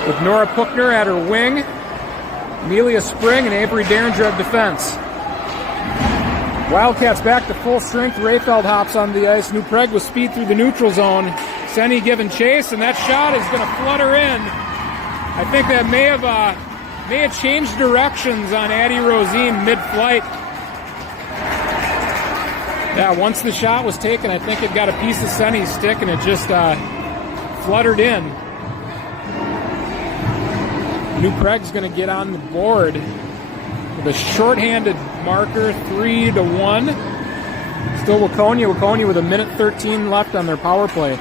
with Nora Puchner at her wing, Amelia Spring, and Avery Derringer at defense. Wildcats back to full strength. Rayfeld hops on the ice. New Prague with speed through the neutral zone. Senny giving chase, and that shot is going to flutter in. I think that may have changed directions on Addie Rosine mid-flight. Yeah, once the shot was taken, I think it got a piece of Senny's stick, and it just fluttered in. New Prague's going to get on the board with a shorthanded marker, 3-1. Still Waconia with a minute 13 left on their power play.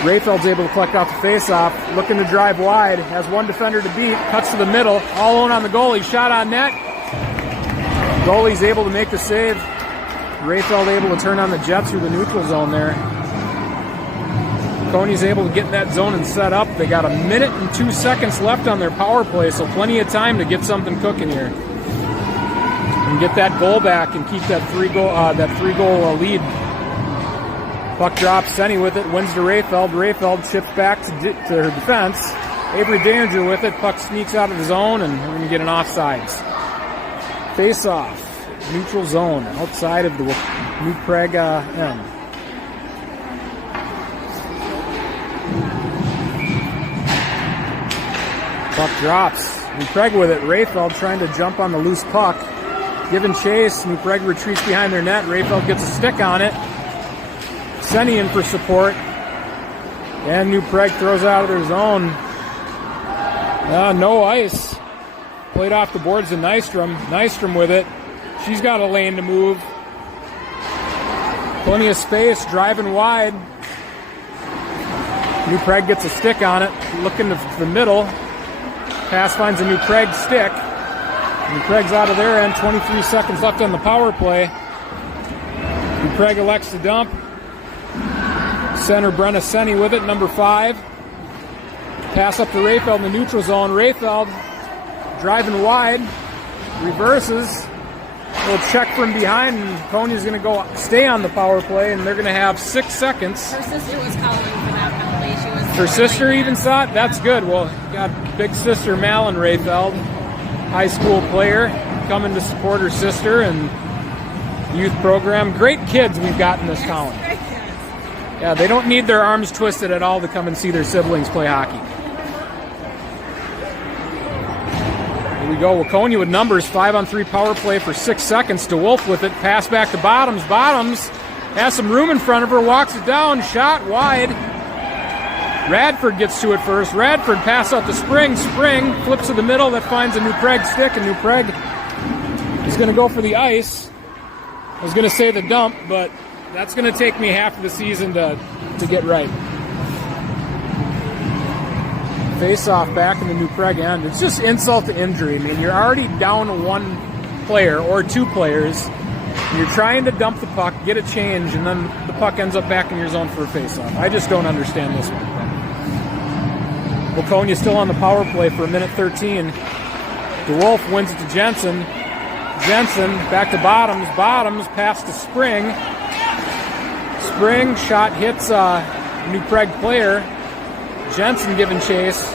Rayfeld's able to collect off the faceoff, looking to drive wide, has one defender to beat, cuts to the middle, all alone on the goalie, shot on net. Goalie's able to make the save. Rayfeld able to turn on the jet through the neutral zone there. Waconia's able to get in that zone and set up. They got a minute and 2 seconds left on their power play, so plenty of time to get something cooking here. And get that goal back and keep that three goal lead. Puck drops, Senny with it, wins to Rayfeld. Rayfeld chips back to her defense. Avery Derringer with it, puck sneaks out of the zone, and we're going to get an offsides. Face off, neutral zone, outside of the New Prague end. Puck drops, New Prague with it. Rayfeld trying to jump on the loose puck. Giving chase, New Prague retreats behind their net. Rayfeld gets a stick on it. Senny in for support. And New Prague throws out of their zone. No ice. Played off the boards to Nystrom. Nystrom with it. She's got a lane to move. Plenty of space, driving wide. New Prague gets a stick on it. Looking to the middle. Pass finds a New Prague stick. New Prague's out of their end. 23 seconds left on the power play. New Prague elects to dump. Center Brenna Senny with it, number 5. Pass up to Rayfeld in the neutral zone. Rayfeld driving wide, reverses. A little check from behind, and Waconia's going to go stay on the power play, and they're going to have 6 seconds. Her sister was calling for that penalty. Her sister even saw it? That's good. Well, got big sister Malin Rayfeld, high school player, coming to support her sister and youth program. Great kids we've got in this town. Yeah, they don't need their arms twisted at all to come and see their siblings play hockey. Here we go. Waconia with numbers. 5-on-3 power play for 6 seconds. DeWolf with it. Pass back to Bottoms. Bottoms has some room in front of her. Walks it down. Shot wide. Radford gets to it first. Radford pass out to Spring. Spring flips to the middle. That finds a New Prague stick. And New Prague is going to go for the ice. I was going to say the dump, but that's going to take me half of the season to get right. Face-off back in the New Prague end. It's just insult to injury. I mean, you're already down 1 player or 2 players. You're trying to dump the puck, get a change, and then the puck ends up back in your zone for a face-off. I just don't understand this one. Waconia still on the power play for a minute 13. DeWolf wins it to Jensen. Jensen back to Bottoms. Bottoms pass to Spring. Spring shot hits a New Prague player. Jensen giving chase.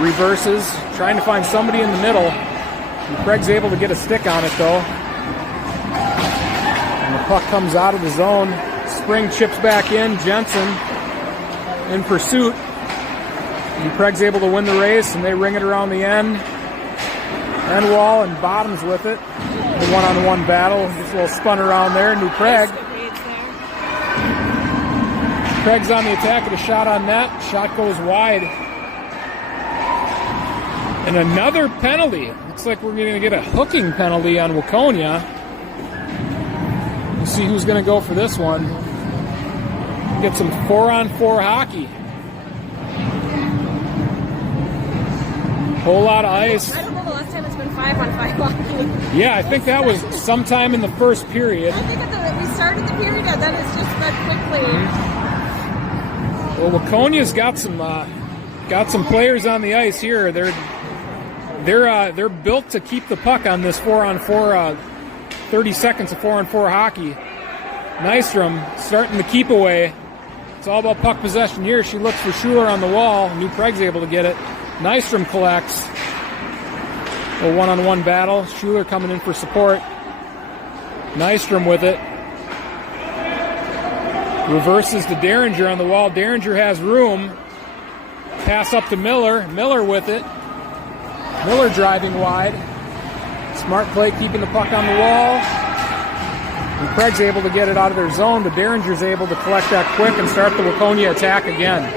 Reverses, trying to find somebody in the middle. New Prague's able to get a stick on it though. And the puck comes out of the zone. Spring chips back in. Jensen in pursuit. New Prague's able to win the race, and they ring it around the end. End wall and Bottoms with it. The one-on-one battle. Just a little spun around there. New Prague. Prague's on the attack at a shot on net. Shot goes wide. And another penalty. Looks like we're going to get a hooking penalty on Waconia. We'll see who's going to go for this one. Get some 4-on-4 hockey. Whole lot of ice. I don't know the last time it's been 5-on-5 hockey. Yeah, I think that was sometime in the first period. I think we started the period and then it's just spread quickly. Well, Waconia's got some players on the ice here. They're built to keep the puck on this 4-on-4, 30 seconds of 4-on-4 hockey. Nystrom starting the keep away. It's all about puck possession here. She looks for Schuler on the wall. New Prague's able to get it. Nystrom collects. A one-on-one battle. Schuler coming in for support. Nystrom with it. Reverses to Derringer on the wall. Derringer has room. Pass up to Miller. Miller with it. Miller driving wide. Smart play keeping the puck on the wall. And Craig's able to get it out of their zone, but Derringer's able to collect that quick and start the Waconia attack again.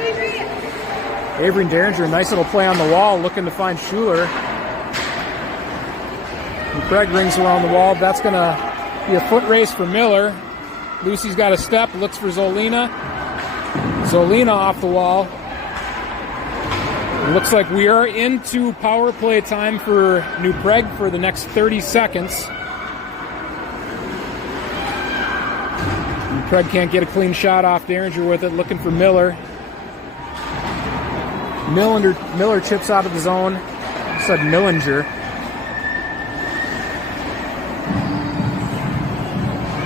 Avery and Derringer, nice little play on the wall, looking to find Schuler. And Craig rings around the wall. That's going to be a foot race for Miller. Lucy's got a step, looks for Zolina. Zolina off the wall. It looks like we are into power play time for New Prague for the next 30 seconds. New Prague can't get a clean shot off. Derringer with it, looking for Miller. Miller chips out of the zone. I said Millinger.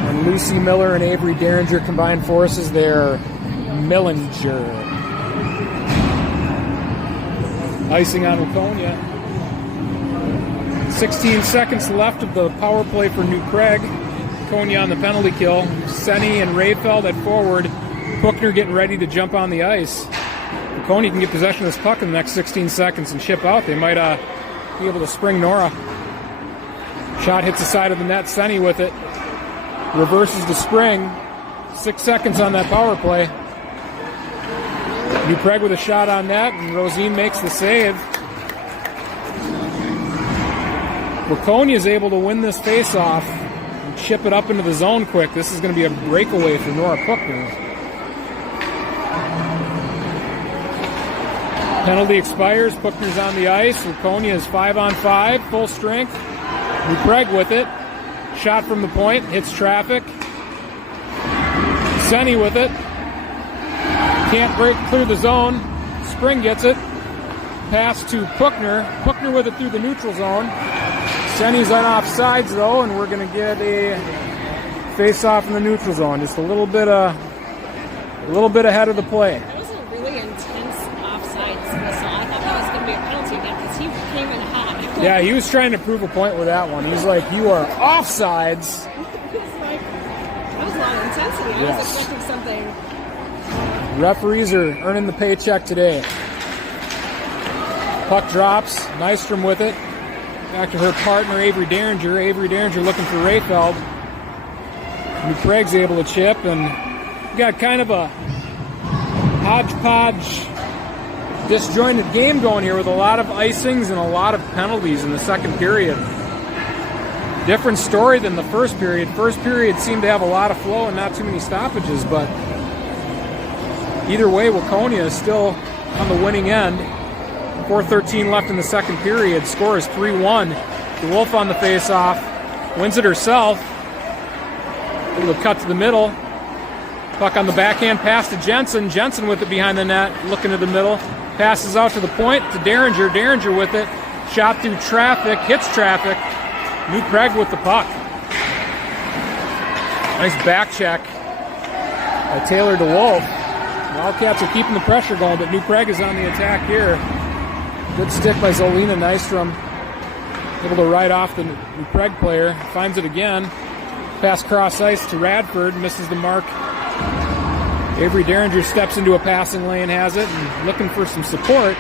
And Lucy Miller and Avery Derringer combined forces there. Millinger. Icing on Waconia. 16 seconds left of the power play for New Prague. Waconia on the penalty kill. Senny and Rayfeld at forward. Puckner getting ready to jump on the ice. Waconia can get possession of this puck in the next 16 seconds and chip out. They might be able to spring Nora. Shot hits the side of the net. Senny with it. Reverses to spring. 6 seconds on that power play. New Prague with a shot on net, and Rosine makes the save. Waconia is able to win this face-off and chip it up into the zone quick. This is going to be a breakaway for Nora Puckner. Penalty expires. Puckner's on the ice. Waconia is 5-on-5, full strength. New Prague with it. Shot from the point, hits traffic. Senny with it. Can't clear the zone. Spring gets it. Pass to Puckner. Puckner with it through the neutral zone. Senny's on offsides though, and we're going to get a face-off in the neutral zone. Just a little bit ahead of the play. That was a really intense offsides whistle. I thought that was going to be a penalty again because he came in hot. Yeah, he was trying to prove a point with that one. He's like, "You are offsides." That was a lot of intensity. I was expecting something. Referees are earning the paycheck today. Puck drops. Nystrom with it. Back to her partner, Avery Derringer. Avery Derringer looking for Rayfeld. New Prague's able to chip, and we got kind of a hodgepodge, disjointed game going here with a lot of icings and a lot of penalties in the second period. Different story than the first period. First period seemed to have a lot of flow and not too many stoppages, but either way, Waconia is still on the winning end. 4:13 left in the second period. Score is 3-1. DeWolf on the face-off. Wins it herself. Able to cut to the middle. Puck on the backhand. Pass to Jensen. Jensen with it behind the net. Looking to the middle. Passes out to the point to Derringer. Derringer with it. Shot through traffic. Hits traffic. New Prague with the puck. Nice back check by Taylor DeWolf. The Wildcats are keeping the pressure going, but New Prague is on the attack here. Good stick by Zolina Nystrom. Able to ride off the New Prague player. Finds it again. Pass cross ice to Radford. Misses the mark. Avery Derringer steps into a passing lane, has it, and looking for some support.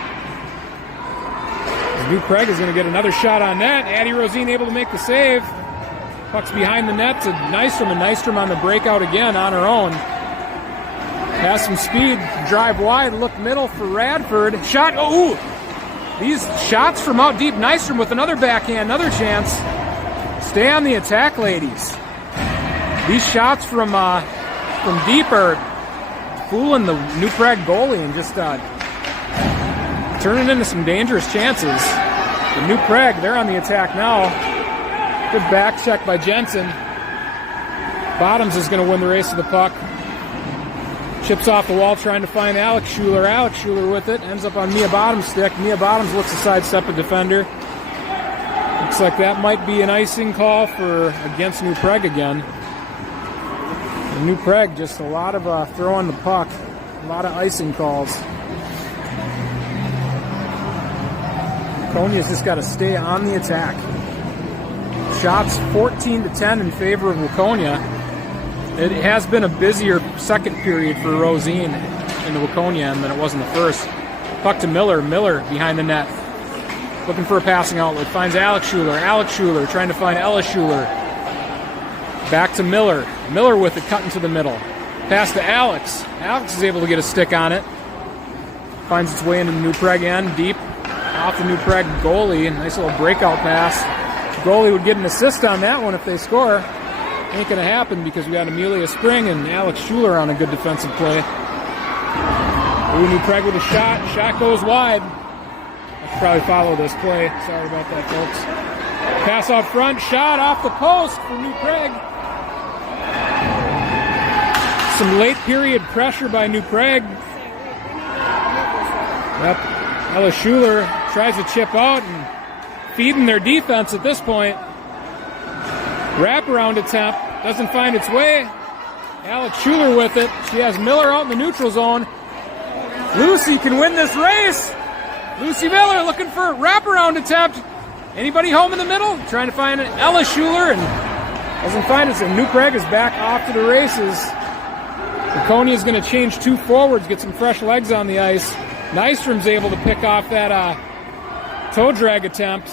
New Prague is going to get another shot on net. Addie Rosine able to make the save. Puck's behind the net to Nystrom, and Nystrom on the breakout again on her own. Has some speed, drive wide, look middle for Radford. Shot, oh! These shots from out deep. Nystrom with another backhand, another chance. Stay on the attack, ladies. These shots from deep are fooling the New Prague goalie and just turning into some dangerous chances. The New Prague, they're on the attack now. Good back check by Jensen. Bottoms is going to win the race to the puck. Chips off the wall trying to find Alex Schuler. Alex Schuler with it. Ends up on Mia Bottom's stick. Mia Bottoms looks to sidestep a defender. Looks like that might be an icing call against New Prague again. And New Prague, just a lot of throwing the puck. A lot of icing calls. Waconia's just got to stay on the attack. Shots 14-10 in favor of Waconia. It has been a busier second period for Rosine in the Waconia end than it was in the first. Puck to Miller. Miller behind the net. Looking for a passing outlet. Finds Alex Schuler. Alex Schuler trying to find Ella Schuler. Back to Miller. Miller with it, cut into the middle. Pass to Alex. Alex is able to get a stick on it. Finds its way into the New Prague end. Deep off the New Prague goalie. Nice little breakout pass. The goalie would get an assist on that one if they score. Ain't going to happen because we got Amelia Spring and Alex Schuler on a good defensive play. Ooh, New Prague with a shot. Shot goes wide. I should probably follow this play. Sorry about that, folks. Pass out front. Shot off the post for New Prague. Some late period pressure by New Prague. Yep. Ella Schuler tries to chip out and feeding their defense at this point. Wraparound attempt, doesn't find its way. Alex Schuler with it. She has Miller out in the neutral zone. Lucy can win this race. Lucy Miller looking for a wraparound attempt. Anybody home in the middle? Trying to find Ella Schuler and doesn't find it. So New Prague is back off to the races. Waconia is going to change two forwards, get some fresh legs on the ice. Nystrom's able to pick off that toe drag attempt.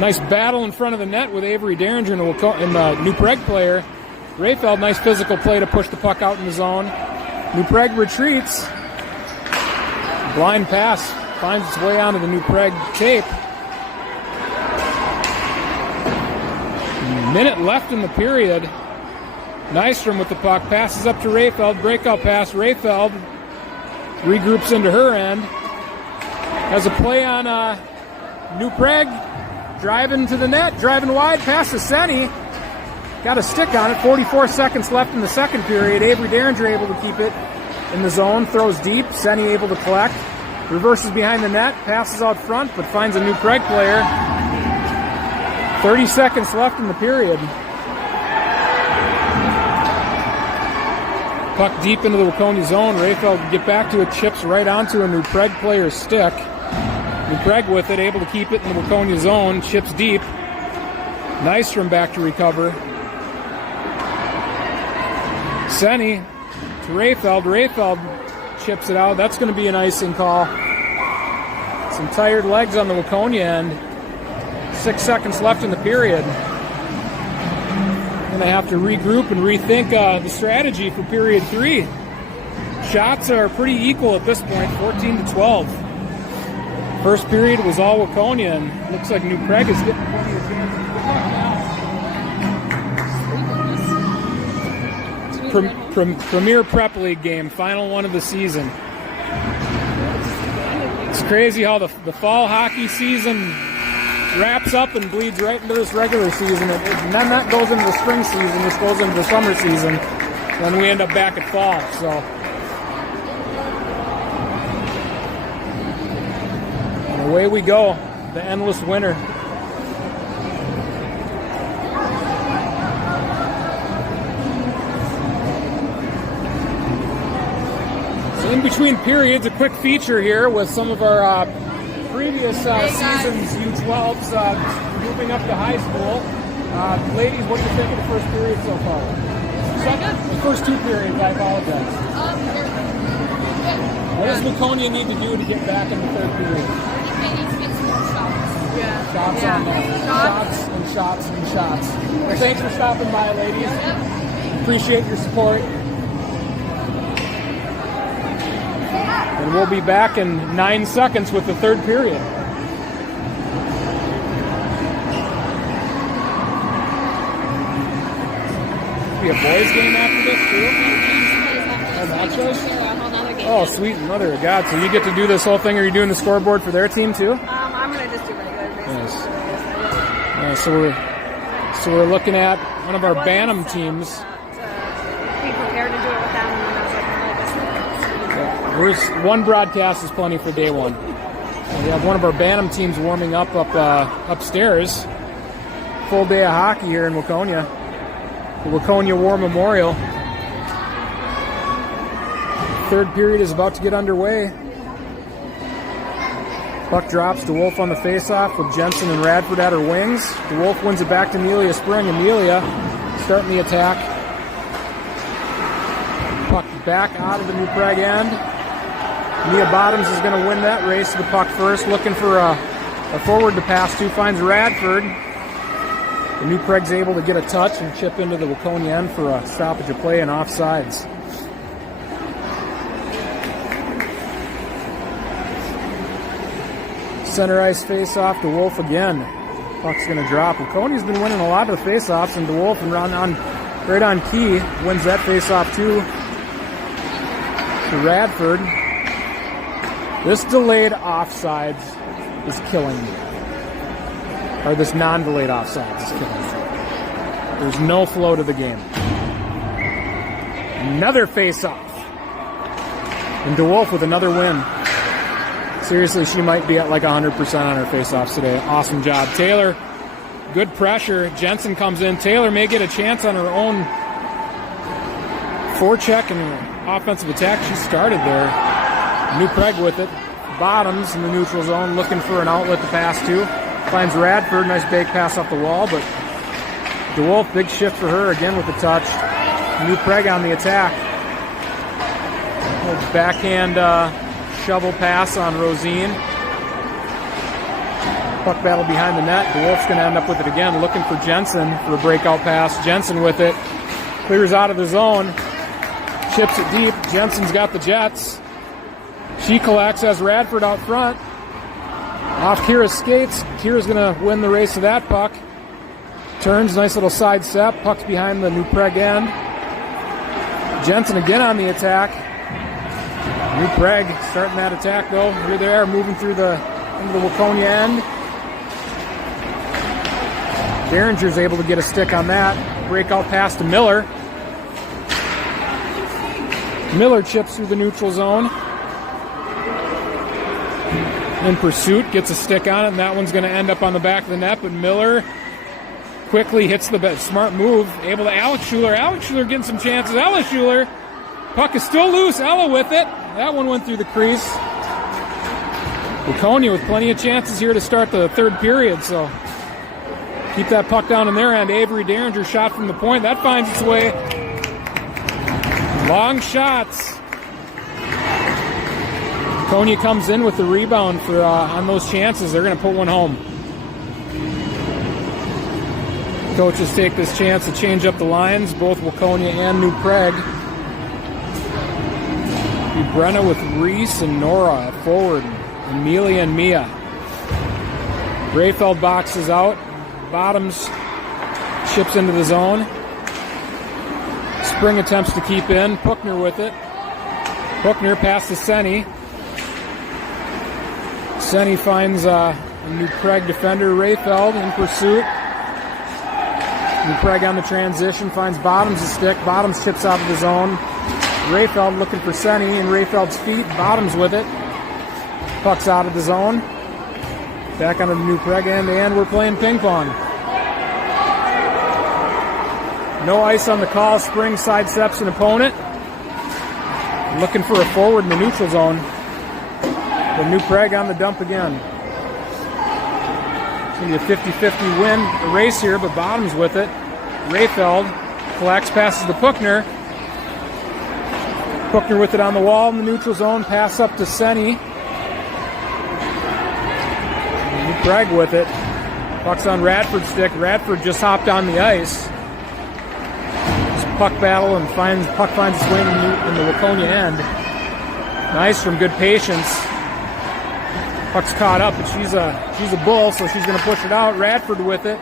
Nice battle in front of the net with Avery Derringer and the New Prague player. Rayfeld, nice physical play to push the puck out in the zone. New Prague retreats. Blind pass finds its way onto the New Prague tape. Minute left in the period. Nystrom with the puck, passes up to Rayfeld, breakout pass. Rayfeld regroups into her end. Has a play on New Prague. Driving to the net, driving wide, pass to Senny. Got a stick on it, 44 seconds left in the second period. Avery Derringer able to keep it in the zone, throws deep, Senny able to collect. Reverses behind the net, passes out front, but finds a New Prague player. 30 seconds left in the period. Puck deep into the Waconia zone. Rayfeld can get back to it, chips right onto a New Prague player's stick. New Prague with it, able to keep it in the Waconia zone, chips deep. Nystrom back to recover. Senny to Rayfeld. Rayfeld chips it out. That's going to be an icing call. Some tired legs on the Waconia end. 6 seconds left in the period. Going to have to regroup and rethink the strategy for period 3. Shots are pretty equal at this point, 14-12. First period was all Waconia, and looks like New Prague is getting plenty of chances. Premier Prep League game, final one of the season. It's crazy how the fall hockey season wraps up and bleeds right into this regular season. And then that goes into the spring season, this goes into the summer season. Then we end up back at fall, so. Away we go, the endless winter. So in between periods, a quick feature here with some of our previous season's U12s moving up to high school. Ladies, what do you think of the first period so far? The first two periods, I apologize. What does Waconia need to do to get back in the third period? Shots on that. Shots and shots. Well, thanks for stopping by, ladies. Appreciate your support. And we'll be back in 9 seconds with the third period. Be a boys' game after this, too? Oh, sweet mother of God. So you get to do this whole thing? Are you doing the scoreboard for their team, too? I'm going to just do regular basis. Nice. So we're looking at one of our Bantam teams. Be prepared to do it with them. One broadcast is plenty for day one. We have one of our Bantam teams warming up upstairs. Full day of hockey here in Waconia. The Waconia War Memorial. Third period is about to get underway. Puck drops to Wolf on the faceoff with Jensen and Radford at her wings. The Wolf wins it back to Amelia Spring. Amelia starting the attack. Puck back out of the New Prague end. Mia Bottoms is going to win that race to the puck first. Looking for a forward to pass to. Finds Radford. The New Prague's able to get a touch and chip into the Waconia end for a stoppage of play and offsides. Center ice face-off to Wolf again. Puck's going to drop. Waconia's been winning a lot of the face-offs, and DeWolf and right on key wins that face-off too to Radford. This delayed offsides is killing me. Or this non-delayed offsides is killing me. There's no flow to the game. Another face-off. And DeWolf with another win. Seriously, she might be at like 100% on her face-offs today. Awesome job. Taylor, good pressure. Jensen comes in. Taylor may get a chance on her own forecheck and offensive attack. She started there. New Prague with it. Bottoms in the neutral zone, looking for an outlet to pass to. Finds Radford. Nice big pass off the wall, but DeWolf, big shift for her again with the touch. New Prague on the attack. Backhand shovel pass on Rosine. Puck battle behind the net. DeWolf's going to end up with it again, looking for Jensen for a breakout pass. Jensen with it. Clears out of the zone. Chips it deep. Jensen's got the Jets. She collects, has Radford out front. Off Kira's skates. Kira's going to win the race to that puck. Turns, nice little side step. Puck's behind the New Prague end. Jensen again on the attack. New Prague starting that attack though. Here they are moving through into the Waconia end. Derringer's able to get a stick on that. Breakout pass to Miller. Miller chips through the neutral zone. In pursuit, gets a stick on it, and that one's going to end up on the back of the net, but Miller quickly hits the smart move. Able to Alex Schuler. Alex Schuler getting some chances. Ella Schuler. Puck is still loose. Ella with it. That one went through the crease. Waconia with plenty of chances here to start the third period, so keep that puck down in their end. Avery Derringer shot from the point. That finds its way. Long shots. Waconia comes in with the rebound for on those chances. They're going to put one home. Coaches take this chance to change up the lines, both Waconia and New Prague. Brenna with Reese and Nora at forward. Amelia and Mia. Rayfeld boxes out. Bottoms chips into the zone. Spring attempts to keep in. Puckner with it. Puckner pass to Senny. Senny finds a New Prague defender, Rayfeld, in pursuit. New Prague on the transition, finds Bottoms a stick. Bottoms chips out of the zone. Rayfeld looking for Senny, and Rayfeld's feet. Bottoms with it. Puck's out of the zone. Back onto the New Prague end, and we're playing ping pong. No ice on the call. Spring sidesteps an opponent. Looking for a forward in the neutral zone. The New Prague on the dump again. It's going to be a 50-50 win race here, but Bottoms with it. Rayfeld collects, passes to Puckner. Puckner with it on the wall in the neutral zone. Pass up to Senny. New Prague with it. Puck's on Radford's stick. Radford just hopped on the ice. Puck battle and puck finds its way in the Waconia end. Nice from good patience. Puck's caught up, but she's a bull, so she's going to push it out. Radford with it.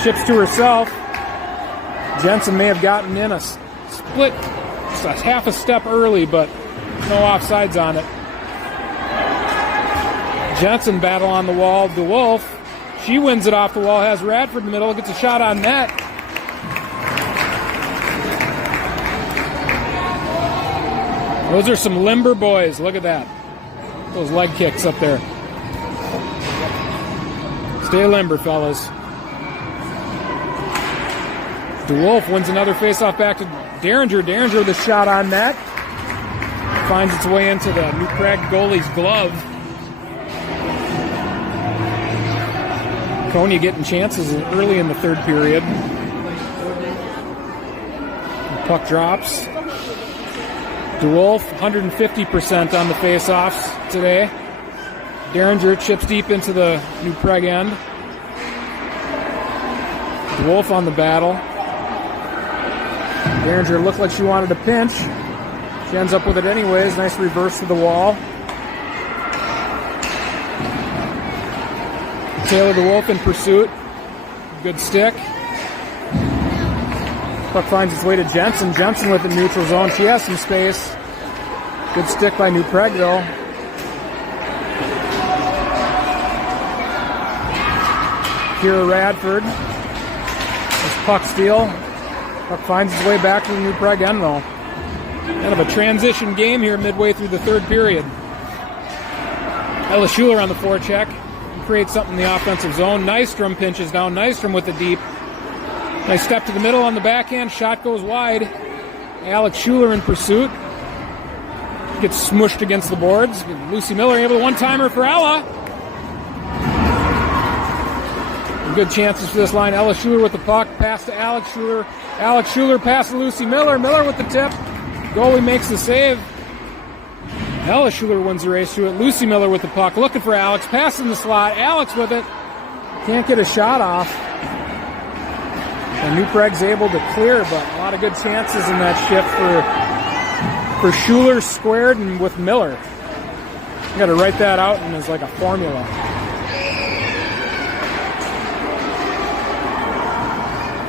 Chips to herself. Jensen may have gotten in a split, just a half a step early, but no offsides on it. Jensen battle on the wall. DeWolf, she wins it off the wall, has Radford in the middle, gets a shot on net. Those are some limber boys. Look at that. Those leg kicks up there. Stay limber, fellas. DeWolf wins another face-off back to Derringer. Derringer with a shot on net. Finds its way into the New Prague goalie's glove. Waconia getting chances early in the third period. The puck drops. DeWolf, 150% on the face-offs today. Derringer chips deep into the New Prague end. DeWolf on the battle. Derringer looked like she wanted a pinch. She ends up with it anyways. Nice reverse to the wall. Taylor DeWolf in pursuit. Good stick. Puck finds its way to Jensen. Jensen with the neutral zone. She has some space. Good stick by New Prague though. Kira Radford. This puck steal. Puck finds its way back to the New Prague end though. Kind of a transition game here midway through the third period. Ella Schuler on the forecheck. Creates something in the offensive zone. Nystrom pinches down. Nystrom with the deep. Nice step to the middle on the backhand. Shot goes wide. Alex Schuler in pursuit. Gets smushed against the boards. Lucy Miller able to one-timer for Ella. Good chances for this line. Ella Schuler with the puck. Pass to Alex Schuler. Alex Schuler pass to Lucy Miller. Miller with the tip. Goalie makes the save. Ella Schuler wins the race to it. Lucy Miller with the puck. Looking for Alex. Pass in the slot. Alex with it. Can't get a shot off. And New Prague's able to clear, but a lot of good chances in that shift for Schuler squared and with Miller. You got to write that out and as like a formula.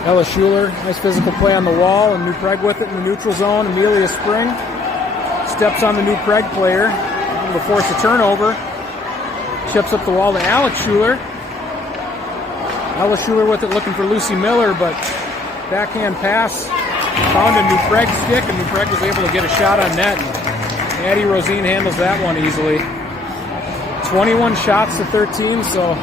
Ella Schuler, nice physical play on the wall, and New Prague with it in the neutral zone. Amelia Spring steps on the New Prague player, able to force a turnover. Chips up the wall to Alex Schuler. Ella Schuler with it, looking for Lucy Miller, but backhand pass found a New Prague stick, and New Prague was able to get a shot on net. Addie Rosine handles that one easily. 21 shots to 13, so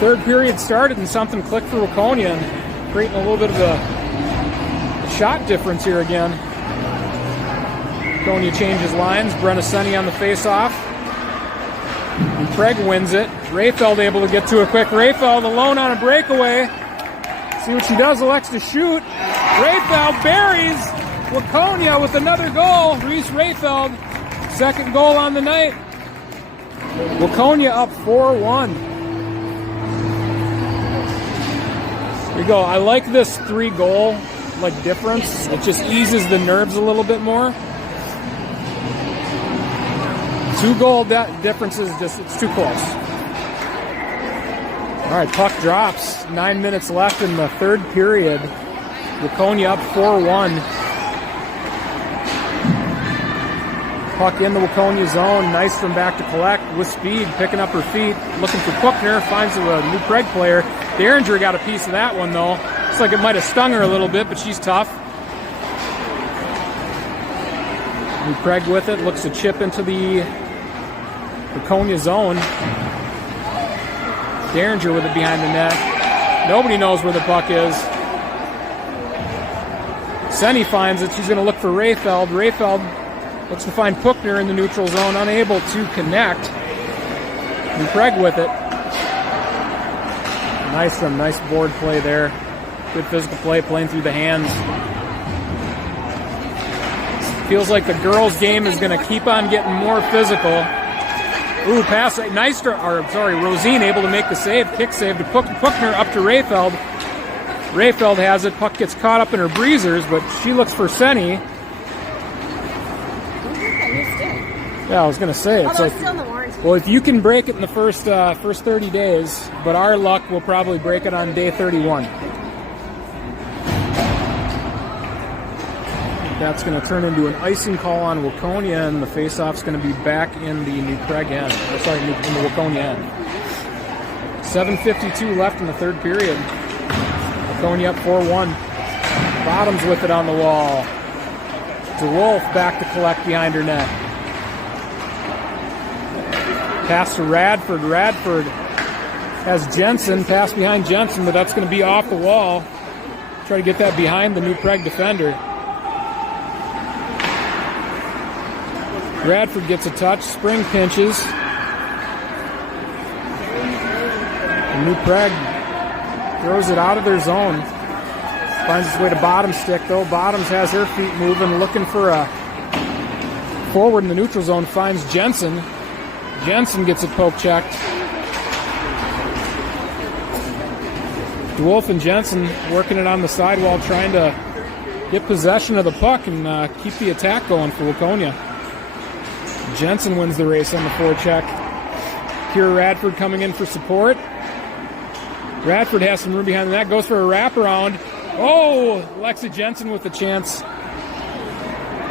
third period started and something clicked for Waconia, and creating a little bit of a shot difference here again. Waconia changes lines. Brenna Sunny on the face-off. And Prague wins it. Rayfeld able to get to it quick. Rayfeld alone on a breakaway. See what she does, elects to shoot. Rayfeld buries Waconia with another goal. Reese Rayfeld, second goal on the night. Waconia up 4-1. Here we go. I like this 3-goal difference. It just eases the nerves a little bit more. 2-goal differences, it's too close. All right, puck drops. 9 minutes left in the third period. Waconia up 4-1. Puck in the Waconia zone. Nice from back to collect with speed, picking up her feet. Looking for Puckner, finds the New Prague player. Derringer got a piece of that one, though. Looks like it might have stung her a little bit, but she's tough. New Prague with it, looks to chip into the Waconia zone. Derringer with it behind the net. Nobody knows where the puck is. Senny finds it. She's going to look for Rayfeld. Rayfeld looks to find Puckner in the neutral zone, unable to connect. New Prague with it. Nice board play there. Good physical play, playing through the hands. Feels like the girls' game is going to keep on getting more physical. Ooh, pass. Rosine able to make the save. Kick save to Puckner up to Rayfeld. Rayfeld has it. Puck gets caught up in her breezers, but she looks for Senny. Yeah, I was going to say. It's like, still in the warranty. well, if you can break it in the first 30 days, but our luck will probably break it on day 31. That's going to turn into an icing call on Waconia, and the face-off's going to be back in the New Prague end. In the Waconia end. 7:52 left in the third period. Waconia up 4-1. Bottoms with it on the wall. DeWolf back to collect behind her net. Pass to Radford. Radford has Jensen. Pass behind Jensen, but that's going to be off the wall. Try to get that behind the New Prague defender. Radford gets a touch. Spring pinches. And New Prague throws it out of their zone. Finds its way to Bottoms' stick, though. Bottoms has her feet moving, looking for a forward in the neutral zone. Finds Jensen. Jensen gets it poke checked. DeWolf and Jensen working it on the sidewall, trying to get possession of the puck and keep the attack going for Waconia. Jensen wins the race on the forecheck. Kira Radford coming in for support. Radford has some room behind the net, goes for a wraparound. Oh, Alexa Jensen with the chance.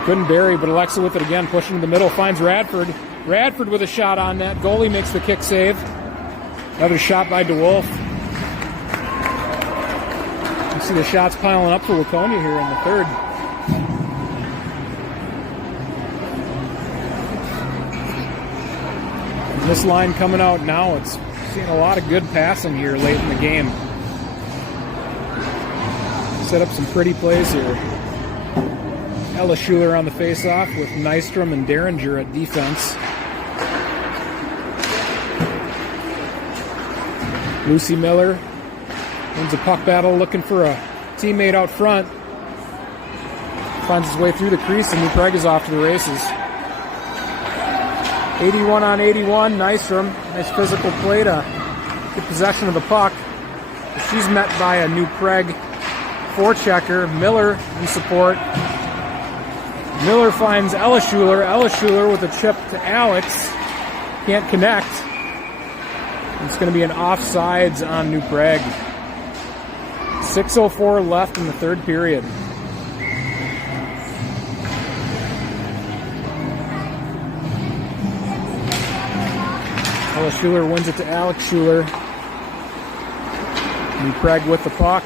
Couldn't bury, but Alexa with it again, pushing to the middle, finds Radford. Radford with a shot on net. Goalie makes the kick save. Another shot by DeWolf. You see the shots piling up for Waconia here in the third. And this line coming out now, it's seeing a lot of good passing here late in the game. Set up some pretty plays here. Ella Schuler on the faceoff with Nystrom and Derringer at defense. Lucy Miller wins a puck battle looking for a teammate out front. Finds his way through the crease and New Prague is off to the races. 81 on 81, Nystrom. Nice physical play to get possession of the puck. She's met by a New Prague forechecker. Miller in support. Miller finds Ella Schuler. Ella Schuler with a chip to Alex. Can't connect. It's going to be an offsides on New Prague. 6:04 left in the third period. Ella Schuler wins it to Alex Schuler. New Prague with the puck.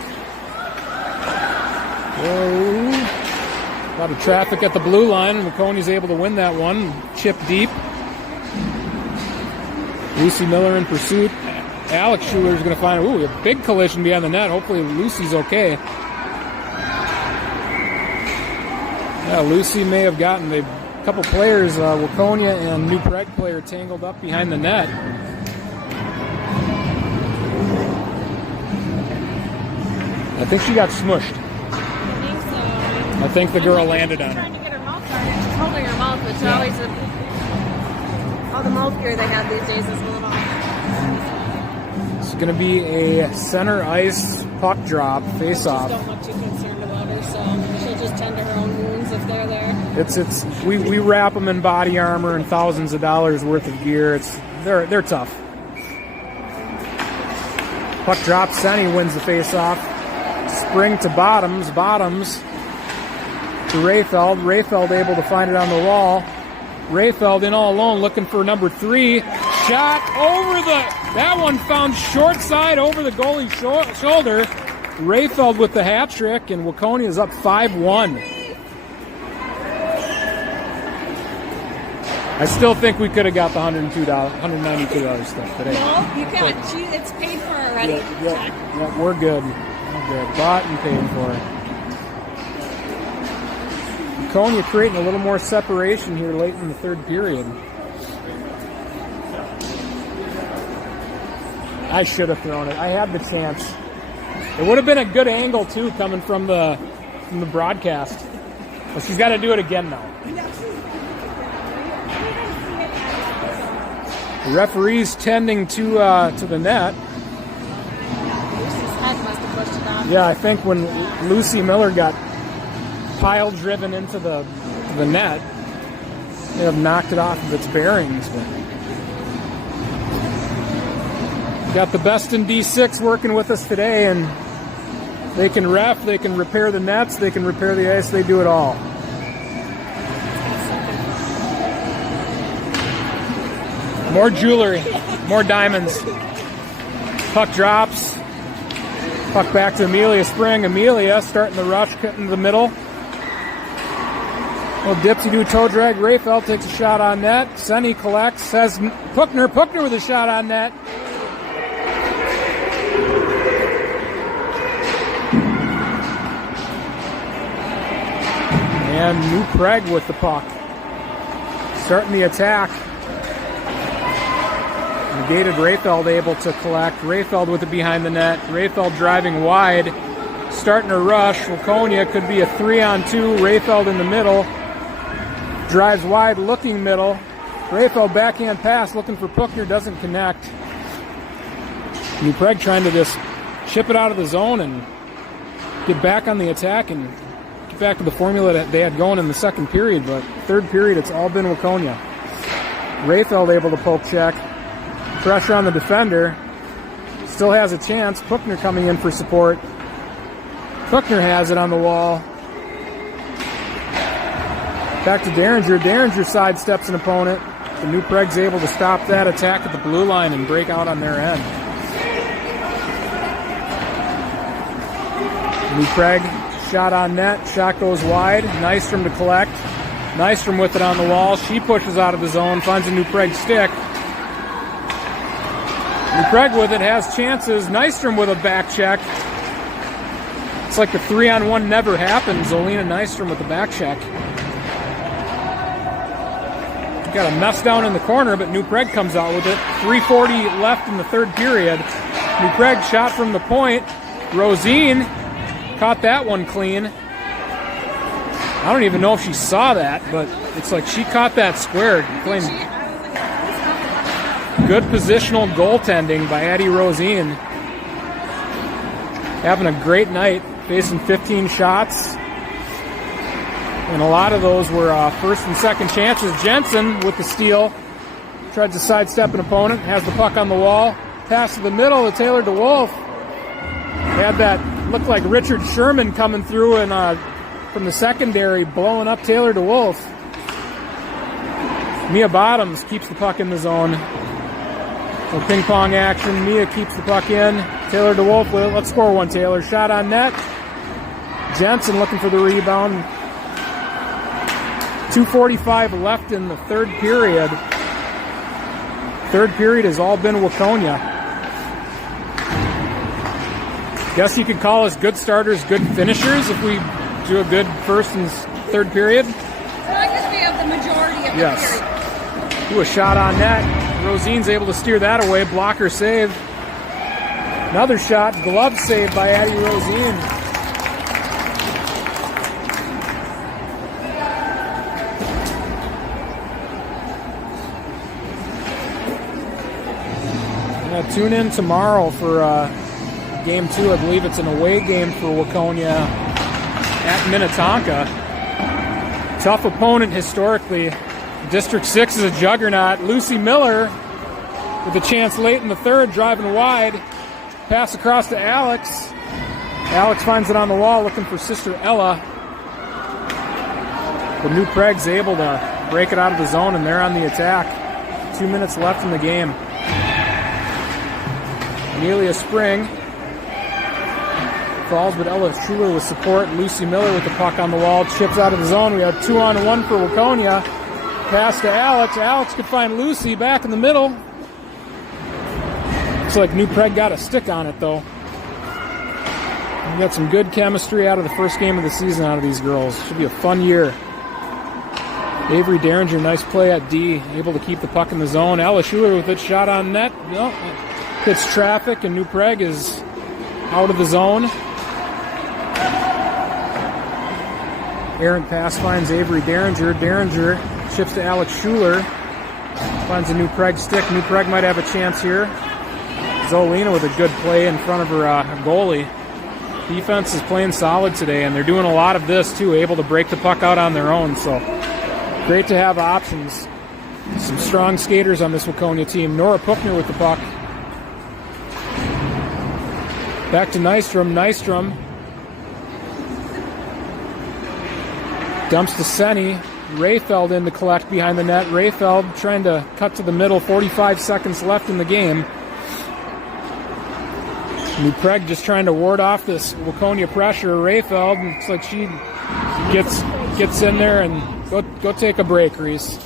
Whoa. A lot of traffic at the blue line, and Waconia's able to win that one. Chip deep. Lucy Miller in pursuit. Alex Schuler is going to find a big collision behind the net. Hopefully Lucy's okay. Yeah, Lucy may have gotten a couple players, Waconia and New Prague player, tangled up behind the net. I think she got smushed. I think the girl landed on her. Trying to get her mouth started. She's holding her mouth, which always all the mouth gear they have these days is a little off. It's going to be a center ice puck drop face-off. Don't look too concerned about her, so she'll just tend to her own wounds if they're there. We wrap them in body armor and thousands of dollars worth of gear. They're tough. Puck drops. Senny wins the face-off. Spring to Bottoms. Bottoms to Rayfeld. Rayfeld able to find it on the wall. Rayfeld in all alone looking for number 3. Shot over that one found short side over the goalie's shoulder. Rayfeld with the hat trick, and Waconia is up 5-1. I still think we could have got the $192 stuff today. No, you can't. It's paid for already. Yeah, we're good. We're good. Bought and paid for it. Waconia creating a little more separation here late in the third period. I should have thrown it. I had the chance. It would have been a good angle too, coming from the broadcast. But she's got to do it again now. The referee's tending to the net. Lucy's head must have pushed it off. Yeah, I think when Lucy Miller got pile driven into the net, they have knocked it off of its bearings. But got the best in D6 working with us today, and they can ref, they can repair the nets, they can repair the ice, they do it all. More jewelry, more diamonds. Puck drops. Puck back to Amelia Spring. Amelia starting the rush, cutting the middle. Little dipsy-do toe drag. Rayfeld takes a shot on net. Senny collects. Has Puckner. Puckner with a shot on net. And New Prague with the puck. Starting the attack. Negated Rayfeld able to collect. Rayfeld with it behind the net. Rayfeld driving wide. Starting to rush. Waconia could be a 3-on-2. Rayfeld in the middle. Drives wide, looking middle. Rayfeld backhand pass, looking for Puckner, doesn't connect. New Prague trying to just chip it out of the zone and get back on the attack and get back to the formula that they had going in the second period. But third period, it's all been Waconia. Rayfeld able to poke check. Pressure on the defender. Still has a chance. Puckner coming in for support. Puckner has it on the wall. Back to Derringer. Derringer sidesteps an opponent. The New Prague's able to stop that attack at the blue line and break out on their end. New Prague shot on net. Shot goes wide. Nystrom to collect. Nystrom with it on the wall. She pushes out of the zone. Finds a New Prague stick. New Prague with it has chances. Nystrom with a back check. It's like the 3-on-1 never happened. Zolina Nystrom with the back check. Got a mess down in the corner, but New Prague comes out with it. 3:40 left in the third period. New Prague shot from the point. Rosine caught that one clean. I don't even know if she saw that, but it's like she caught that square. Playing good positional goaltending by Addie Rosine. Having a great night, facing 15 shots. And a lot of those were first and second chances. Jensen with the steal. Tried to sidestep an opponent. Has the puck on the wall. Pass to the middle to Taylor DeWolf. Had that looked like Richard Sherman coming through and from the secondary blowing up Taylor DeWolf. Mia Bottoms keeps the puck in the zone. So ping pong action. Mia keeps the puck in. Taylor DeWolf with it. Let's score one, Taylor. Shot on net. Jensen looking for the rebound. 2:45 left in the third period. Third period has all been Waconia. Guess you could call us good starters, good finishers if we do a good first and third period. As long as we have the majority of the period. Ooh, a shot on net. Rosine's able to steer that away. Blocker save. Another shot. Glove save by Addie Rosine. Tune in tomorrow for Game 2. I believe it's an away game for Waconia at Minnetonka. Tough opponent historically. District 6 is a juggernaut. Lucy Miller with a chance late in the third, driving wide. Pass across to Alex. Alex finds it on the wall, looking for Sister Ella. But New Prague's able to break it out of the zone, and they're on the attack. 2 minutes left in the game. Amelia Spring falls, but Ella Schuler with support. Lucy Miller with the puck on the wall. Chips out of the zone. We have 2-on-1 for Waconia. Pass to Alex. Alex could find Lucy back in the middle. Looks like New Prague got a stick on it, though. We got some good chemistry out of the first game of the season out of these girls. Should be a fun year. Avery Derringer, nice play at D. Able to keep the puck in the zone. Ella Schuler with it. Shot on net. No. Hits traffic, and New Prague is out of the zone. Errant pass finds Avery Derringer. Derringer chips to Alex Schuler. Finds a New Prague stick. New Prague might have a chance here. Zolina with a good play in front of her goalie. Defense is playing solid today, and they're doing a lot of this, too, able to break the puck out on their own. So great to have options. Some strong skaters on this Waconia team. Nora Puckner with the puck. Back to Nystrom. Nystrom dumps to Senny. Rayfeld in to collect behind the net. Rayfeld trying to cut to the middle. 45 seconds left in the game. New Prague just trying to ward off this Waconia pressure. Rayfeld looks like she gets gets in there and go take a break, Reese.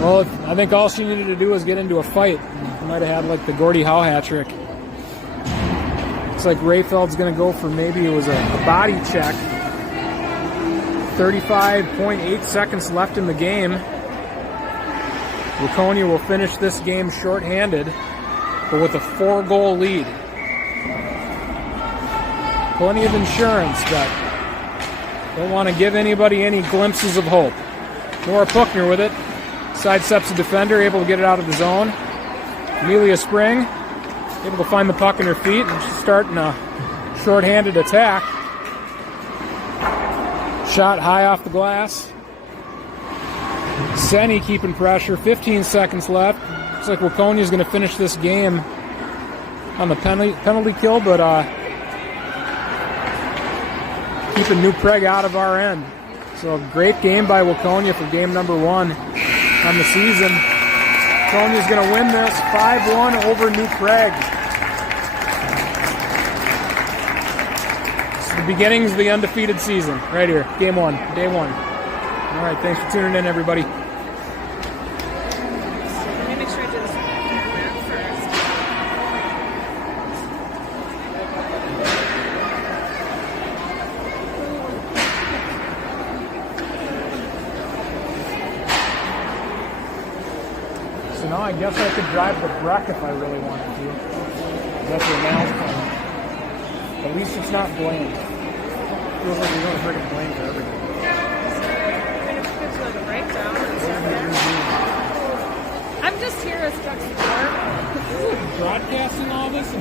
Well, I think all she needed to do was get into a fight. Might have had like the Gordie Howe hat trick. Looks like Rayfeld's going to go for maybe it was a body check. 35.8 seconds left in the game. Waconia will finish this game shorthanded, but with a 4-goal lead. Plenty of insurance, but don't want to give anybody any glimpses of hope. Nora Puckner with it. Sidesteps the defender, able to get it out of the zone. Amelia Spring, able to find the puck in her feet, and she's starting a shorthanded attack. Shot high off the glass. Senny keeping pressure, 15 seconds left. Looks like Waconia's going to finish this game on the penalty kill, but keeping New Prague out of our end. So a great game by Waconia for game number 1 on the season. Waconia's going to win this 5-1 over New Prague. It's the beginnings of the undefeated season right here. Game 1, day 1. All right, thanks for tuning in, everybody. Let me make sure I do this first. So now I guess I could drive the Breck if I really wanted to. That's what now's coming. At least it's not blamed. Feels like we're going to freaking blame for everything. The breakdown. I'm just here as truck support. Broadcasting all this and